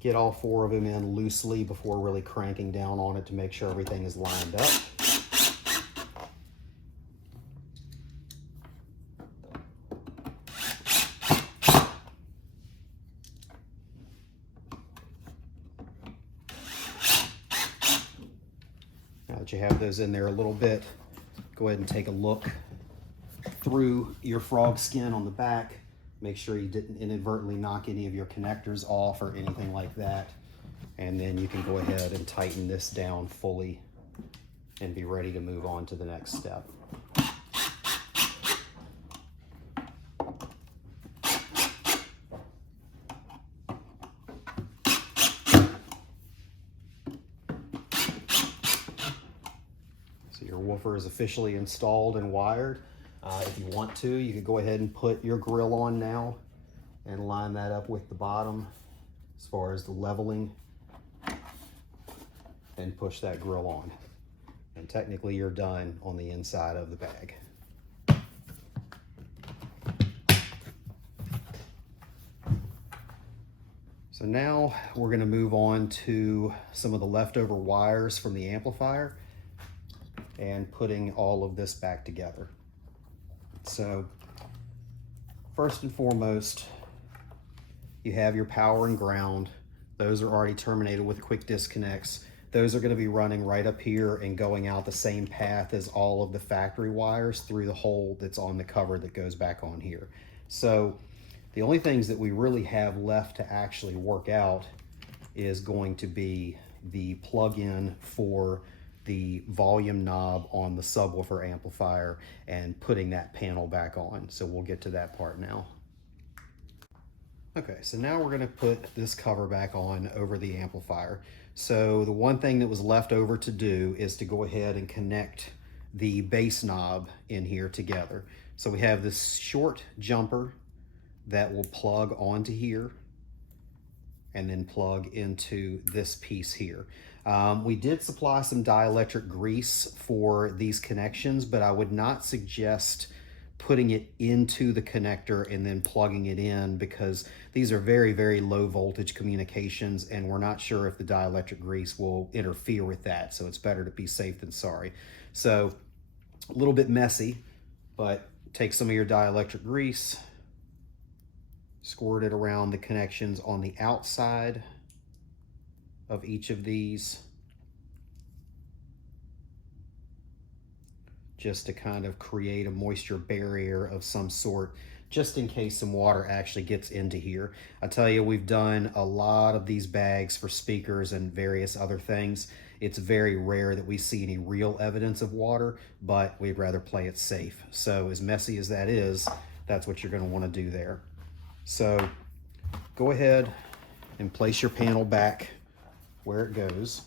Get all 4 of them in loosely before really cranking down on it to make sure everything is lined up. Now that you have those in there a little bit, go ahead and take a look through your frog skin on the back. Make sure you didn't inadvertently knock any of your connectors off or anything like that. And then you can go ahead and tighten this down fully and be ready to move on to the next step. So your woofer is officially installed and wired. If you want to, you could go ahead and put your grill on now and line that up with the bottom as far as the leveling, and push that grill on. And technically you're done on the inside of the bag. So now we're going to move on to some of the leftover wires from the amplifier and putting all of this back together. So first and foremost, you have your power and ground. Those are already terminated with quick disconnects. Those are going to be running right up here and going out the same path as all of the factory wires through the hole that's on the cover that goes back on here. So the only things that we really have left to actually work out is going to be the plug-in for the volume knob on the subwoofer amplifier and putting that panel back on. So we'll get to that part now. Okay, so now we're gonna put this cover back on over the amplifier. So the one thing that was left over to do is to go ahead and connect the bass knob in here together. So we have this short jumper that will plug onto here and then plug into this piece here. We did supply some dielectric grease for these connections, but I would not suggest putting it into the connector and then plugging it in, because these are very, very low voltage communications and we're not sure if the dielectric grease will interfere with that. So it's better to be safe than sorry. So a little bit messy, but take some of your dielectric grease, squirt it around the connections on the outside of each of these, just to kind of create a moisture barrier of some sort, just in case some water actually gets into here. I tell you, we've done a lot of these bags for speakers and various other things. It's very rare that we see any real evidence of water, but we'd rather play it safe. So as messy as that is, that's what you're going to want to do there. So go ahead and place your panel back where it goes.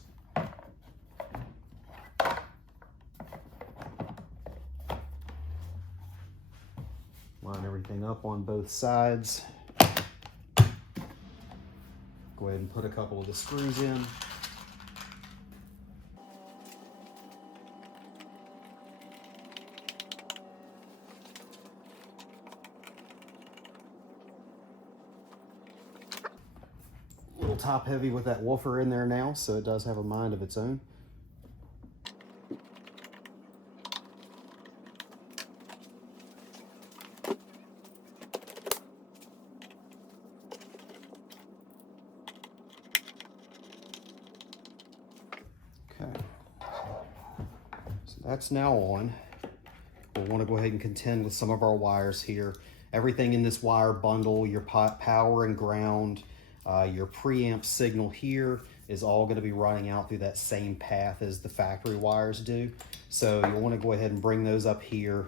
Line everything up on both sides. Go ahead and put a couple of the screws in. A little top heavy with that woofer in there now, so it does have a mind of its own. Okay, so that's now on. We'll want to go ahead and contend with some of our wires here. Everything in this wire bundle, your power and ground, your preamp signal here is all going to be running out through that same path as the factory wires do. So you'll want to go ahead and bring those up here,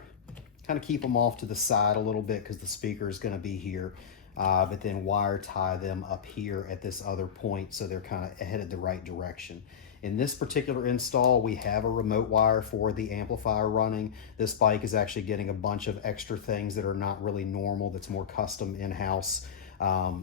kind of keep them off to the side a little bit because the speaker is going to be here, but then wire tie them up here at this other point so they're kind of headed the right direction. In this particular install, we have a remote wire for the amplifier running. This bike is actually getting a bunch of extra things that are not really normal, that's more custom in-house.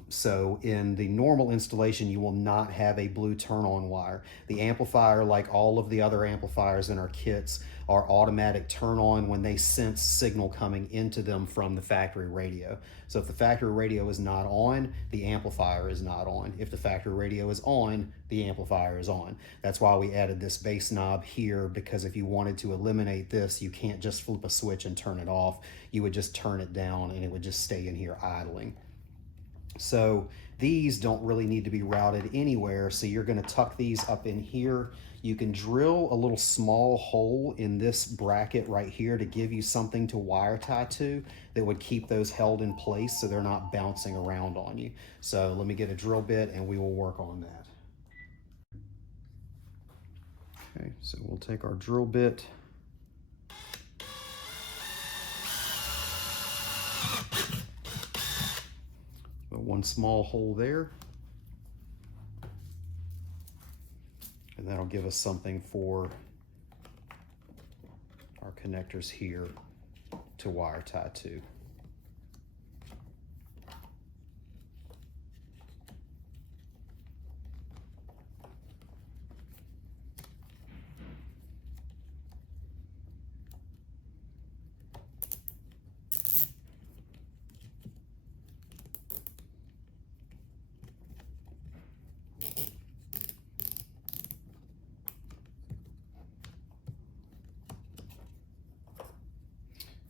So in the normal installation, you will not have a blue turn-on wire. The amplifier, like all of the other amplifiers in our kits, are automatic turn-on when they sense signal coming into them from the factory radio. So if the factory radio is not on, the amplifier is not on. If the factory radio is on, the amplifier is on. That's why we added this bass knob here, because if you wanted to eliminate this, you can't just flip a switch and turn it off. You would just turn it down and it would just stay in here idling. So these don't really need to be routed anywhere, so you're going to tuck these up in here. You can drill a little small hole in this bracket right here to give you something to wire tie to that would keep those held in place so they're not bouncing around on you. So let me get a drill bit and we will work on that. Okay, so we'll take our drill bit. One small hole there, and that'll give us something for our connectors here to wire tie to.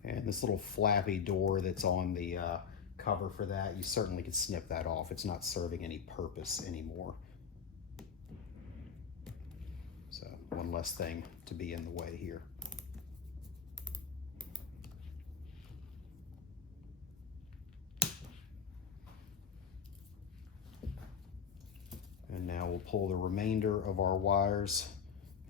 And this little flappy door that's on the cover for that, you certainly could snip that off. It's not serving any purpose anymore. So one less thing to be in the way here. And now we'll pull the remainder of our wires.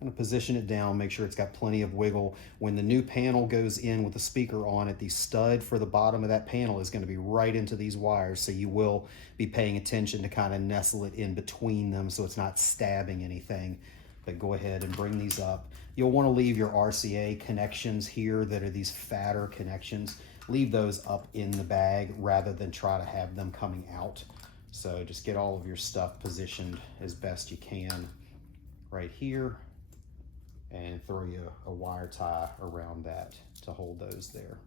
Kind of position it down, make sure it's got plenty of wiggle. When the new panel goes in with the speaker on it, the stud for the bottom of that panel is going to be right into these wires, so you will be paying attention to kind of nestle it in between them so it's not stabbing anything. But go ahead and bring these up. You'll want to leave your RCA connections here that are these fatter connections. Leave those up in the bag rather than try to have them coming out. So just get all of your stuff positioned as best you can right here, and throw you a wire tie around that to hold those there.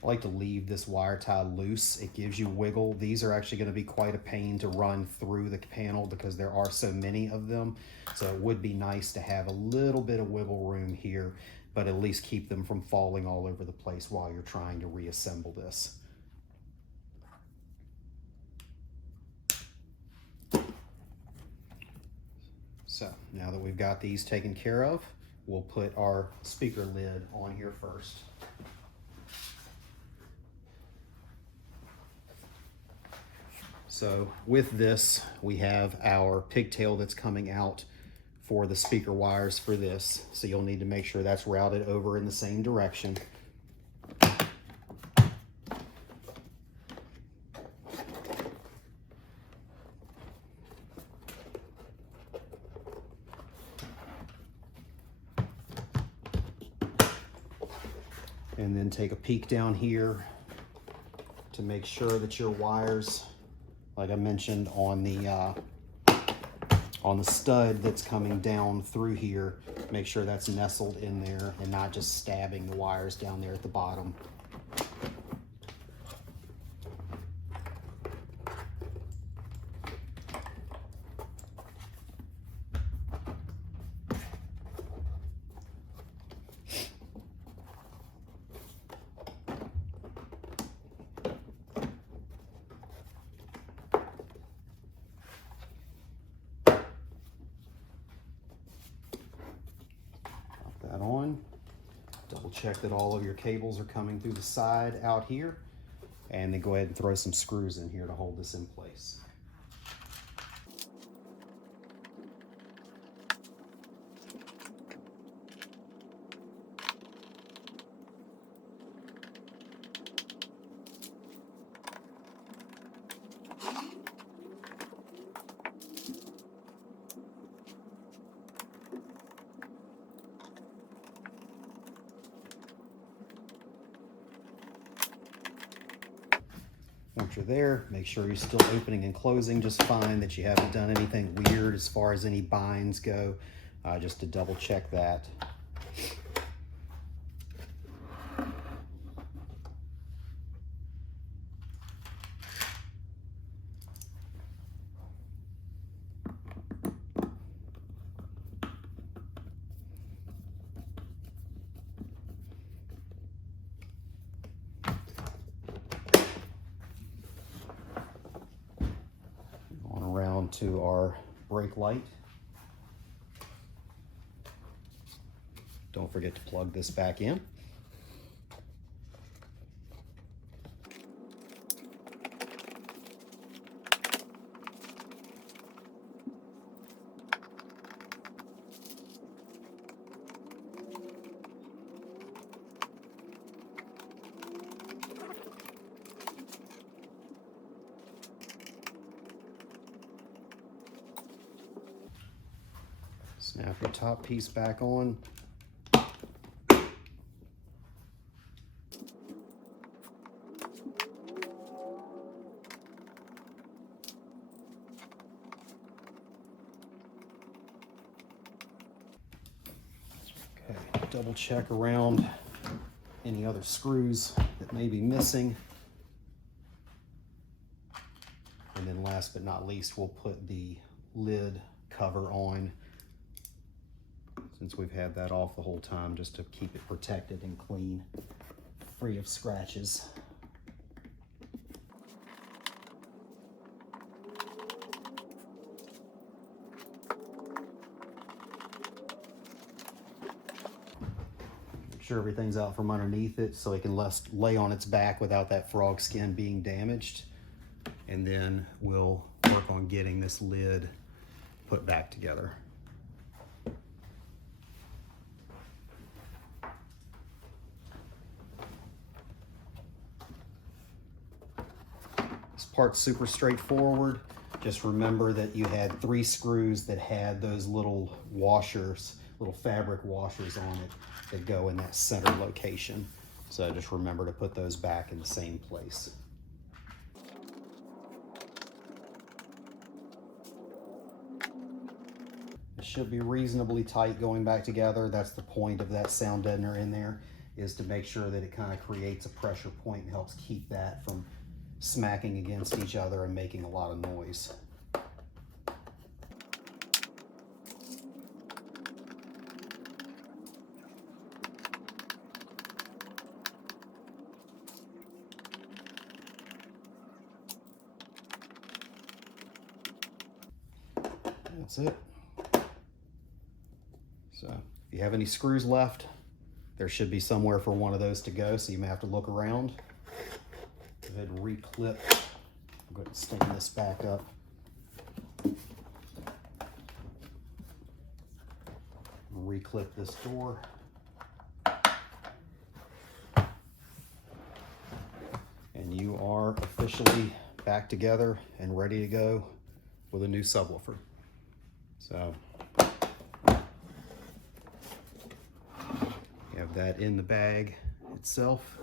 I like to leave this wire tie loose. It gives you wiggle. These are actually going to be quite a pain to run through the panel because there are so many of them. So it would be nice to have a little bit of wiggle room here, but at least keep them from falling all over the place while you're trying to reassemble this. So now that we've got these taken care of, we'll put our speaker lid on here first. So with this, we have our pigtail that's coming out for the speaker wires for this. So you'll need to make sure that's routed over in the same direction. And then take a peek down here to make sure that your wires, like I mentioned, on the stud that's coming down through here, make sure that's nestled in there and not just stabbing the wires down there at the bottom. That on. Double check that all of your cables are coming through the side out here, and then go ahead and throw some screws in here to hold this in place. Once you're there, make sure you're still opening and closing just fine, that you haven't done anything weird as far as any binds go, just to double check that. To our brake light. Don't forget to plug this back in. Snap your top piece back on. Okay, double check around any other screws that may be missing. And then last but not least, we'll put the lid cover on, since we've had that off the whole time, just to keep it protected and clean, free of scratches. Make sure everything's out from underneath it so it can lay on its back without that frog skin being damaged. And then we'll work on getting this lid put back together. This part's super straightforward. Just remember that you had 3 screws that had those little washers, little fabric washers on it that go in that center location. So just remember to put those back in the same place. It should be reasonably tight going back together. That's the point of that sound deadener in there, is to make sure that it kind of creates a pressure point and helps keep that from smacking against each other and making a lot of noise. That's it. So if you have any screws left, there should be somewhere for one of those to go, so you may have to look around. Go ahead and reclip. I'm going to stand this back up. Reclip this door. And you are officially back together and ready to go with a new subwoofer. So you have that in the bag itself.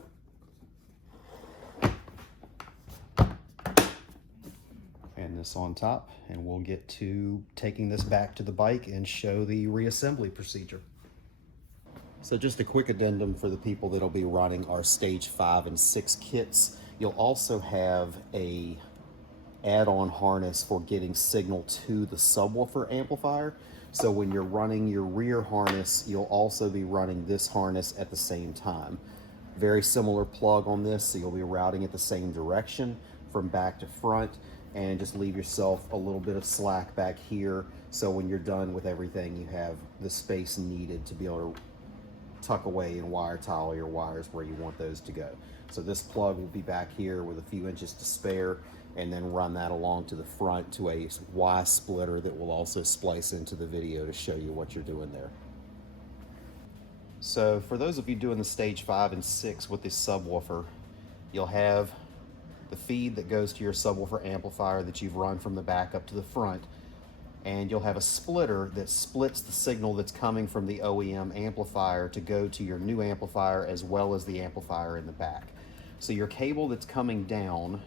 And this on top, and we'll get to taking this back to the bike and show the reassembly procedure. So just a quick addendum for the people that'll be running our stage 5 and 6 kits. You'll also have a add-on harness for getting signal to the subwoofer amplifier. So when you're running your rear harness, you'll also be running this harness at the same time. Very similar plug on this, so you'll be routing it the same direction from back to front, and just leave yourself a little bit of slack back here, so when you're done with everything, you have the space needed to be able to tuck away and wire tile your wires where you want those to go. So this plug will be back here with a few inches to spare, and then run that along to the front to a Y splitter that will also splice into the video to show you what you're doing there. So for those of you doing the stage 5 and 6 with this subwoofer, you'll have the feed that goes to your subwoofer amplifier that you've run from the back up to the front, and you'll have a splitter that splits the signal that's coming from the OEM amplifier to go to your new amplifier as well as the amplifier in the back. So your cable that's coming down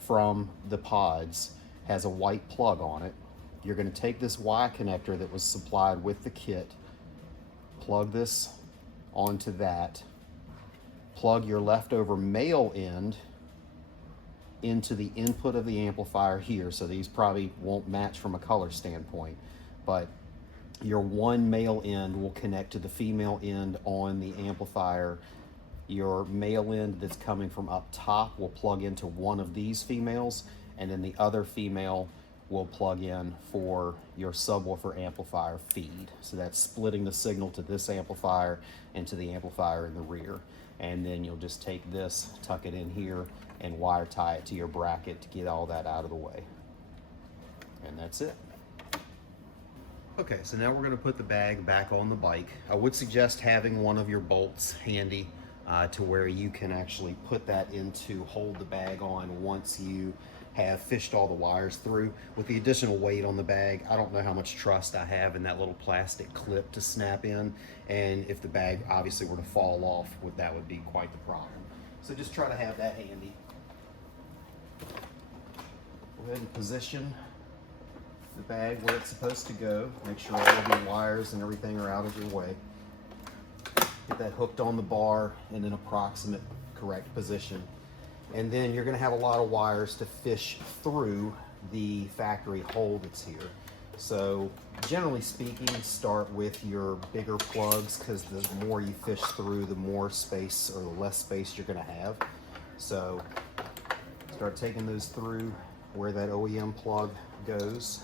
from the pods has a white plug on it. You're going to take this Y connector that was supplied with the kit, plug this onto that, plug your leftover male end into the input of the amplifier here. So these probably won't match from a color standpoint, but your one male end will connect to the female end on the amplifier. Your male end that's coming from up top will plug into one of these females, and then the other female will plug in for your subwoofer amplifier feed. So that's splitting the signal to this amplifier and to the amplifier in the rear. And then you'll just take this, tuck it in here, and wire tie it to your bracket to get all that out of the way. And that's it. Okay, so now we're going to put the bag back on the bike. I would suggest having one of your bolts handy to where you can actually put that in to hold the bag on once you have fished all the wires through. With the additional weight on the bag, I don't know how much trust I have in that little plastic clip to snap in, and if the bag obviously were to fall off, that would be quite the problem. So just try to have that handy. Go ahead and position the bag where it's supposed to go. Make sure all of your wires and everything are out of your way. Get that hooked on the bar in an approximate correct position. And then you're going to have a lot of wires to fish through the factory hole that's here. So generally speaking, start with your bigger plugs, because the more you fish through, the more space or the less space you're going to have. So start taking those through where that OEM plug goes.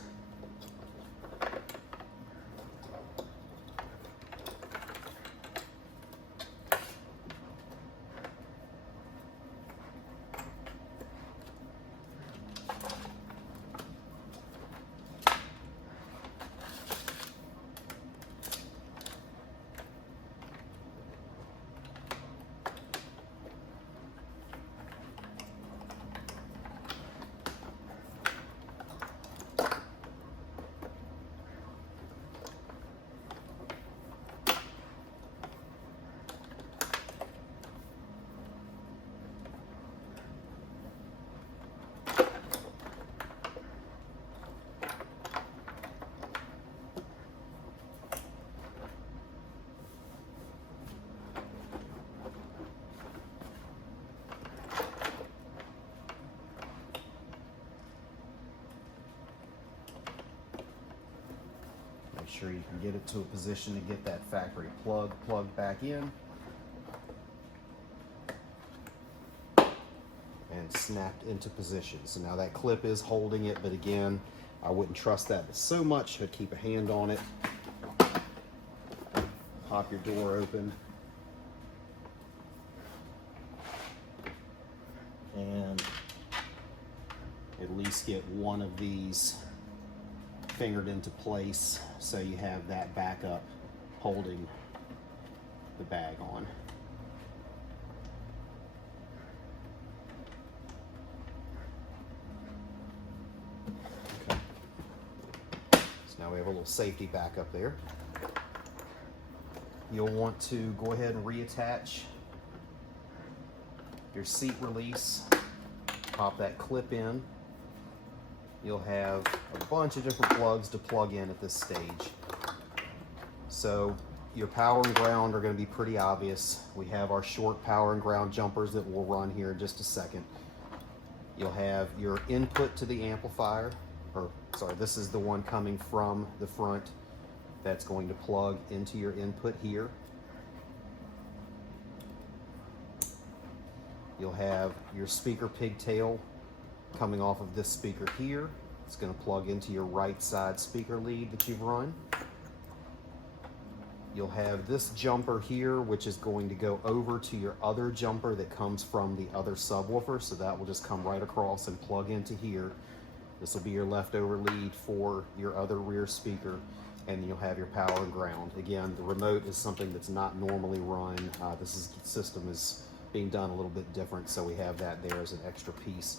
Make sure you can get it to a position to get that factory plug plugged back in and snapped into position. So now that clip is holding it, but again, I wouldn't trust that so much. I'd keep a hand on it. Pop your door open and at least get one of these fingered into place so you have that backup holding the bag on. Okay. So now we have a little safety backup there. You'll want to go ahead and reattach your seat release, pop that clip in. You'll have a bunch of different plugs to plug in at this stage. So your power and ground are going to be pretty obvious. We have our short power and ground jumpers that we'll run here in just a second. You'll have your input to the amplifier, or sorry, this is the one coming from the front that's going to plug into your input here. You'll have your speaker pigtail coming off of this speaker here. It's going to plug into your right side speaker lead that you've run. You'll have this jumper here, which is going to go over to your other jumper that comes from the other subwoofer. So that will just come right across and plug into here. This will be your leftover lead for your other rear speaker. And you'll have your power and ground. Again, the remote is something that's not normally run. This system is being done a little bit different, so we have that there as an extra piece.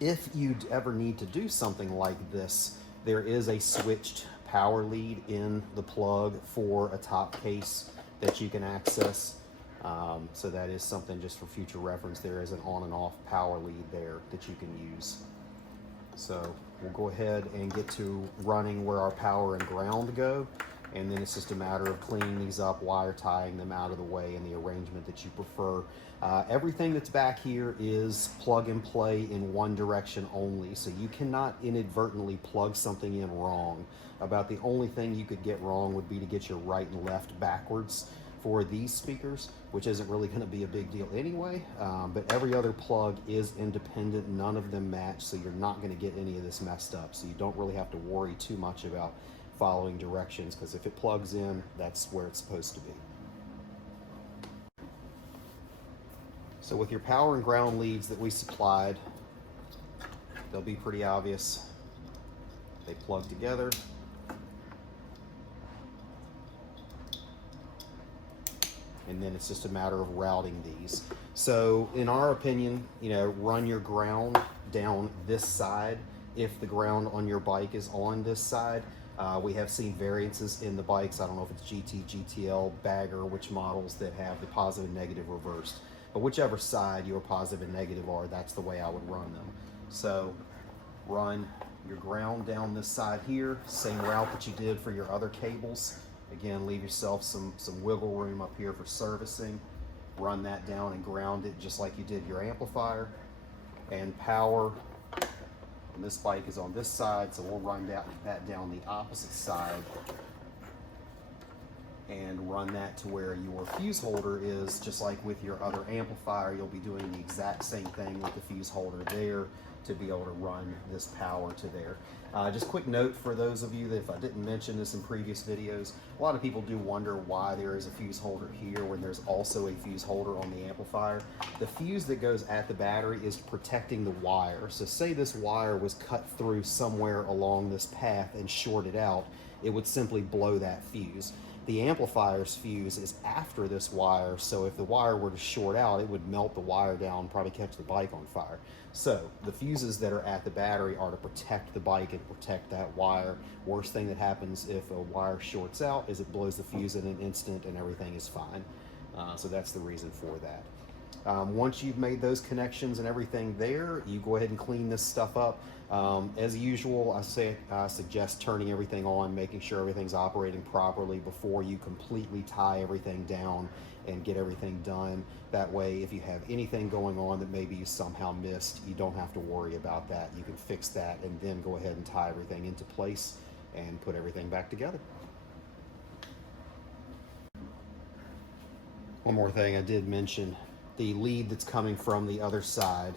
If you ever need to do something like this, there is a switched power lead in the plug for a top case that you can access. So that is something just for future reference. There is an on and off power lead there that you can use. So we'll go ahead and get to running where our power and ground go. And then it's just a matter of cleaning these up, wire tying them out of the way in the arrangement that you prefer. Everything that's back here is plug and play in one direction only, so you cannot inadvertently plug something in wrong. About the only thing you could get wrong would be to get your right and left backwards for these speakers, which isn't really going to be a big deal anyway. But every other plug is independent, none of them match, so you're not going to get any of this messed up. So you don't really have to worry too much about following directions, because if it plugs in, that's where it's supposed to be. So with your power and ground leads that we supplied, they'll be pretty obvious. They plug together. And then it's just a matter of routing these. So in our opinion, run your ground down this side if the ground on your bike is on this side. We have seen variances in the bikes. I don't know if it's GT, GTL, Bagger, which models that have the positive and negative reversed. But whichever side your positive and negative are, that's the way I would run them. So run your ground down this side here, same route that you did for your other cables. Again, leave yourself some wiggle room up here for servicing. Run that down and ground it just like you did your amplifier. And power, and this bike is on this side, so we'll run that down the opposite side and run that to where your fuse holder is. Just like with your other amplifier, you'll be doing the exact same thing with the fuse holder there to be able to run this power to there. Just quick note for those of you that if I didn't mention this in previous videos, a lot of people do wonder why there is a fuse holder here when there's also a fuse holder on the amplifier. The fuse that goes at the battery is protecting the wire. So say this wire was cut through somewhere along this path and shorted out, it would simply blow that fuse. The amplifier's fuse is after this wire, so if the wire were to short out, it would melt the wire down, probably catch the bike on fire. So the fuses that are at the battery are to protect the bike and protect that wire. Worst thing that happens if a wire shorts out is it blows the fuse in an instant and everything is fine. So that's the reason for that. Once you've made those connections and everything there, you go ahead and clean this stuff up. As usual, I suggest turning everything on, making sure everything's operating properly before you completely tie everything down and get everything done. That way, if you have anything going on that maybe you somehow missed, you don't have to worry about that. You can fix that and then go ahead and tie everything into place and put everything back together. One more thing I did mention, the lead that's coming from the other side,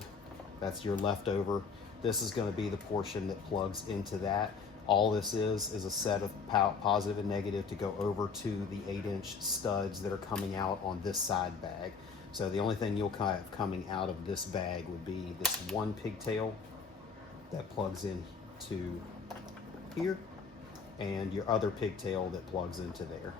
that's your leftover. This is going to be the portion that plugs into that. All this is a set of positive and negative to go over to the 8-inch studs that are coming out on this side bag. So the only thing you'll have coming out of this bag would be this one pigtail that plugs in to here and your other pigtail that plugs into there.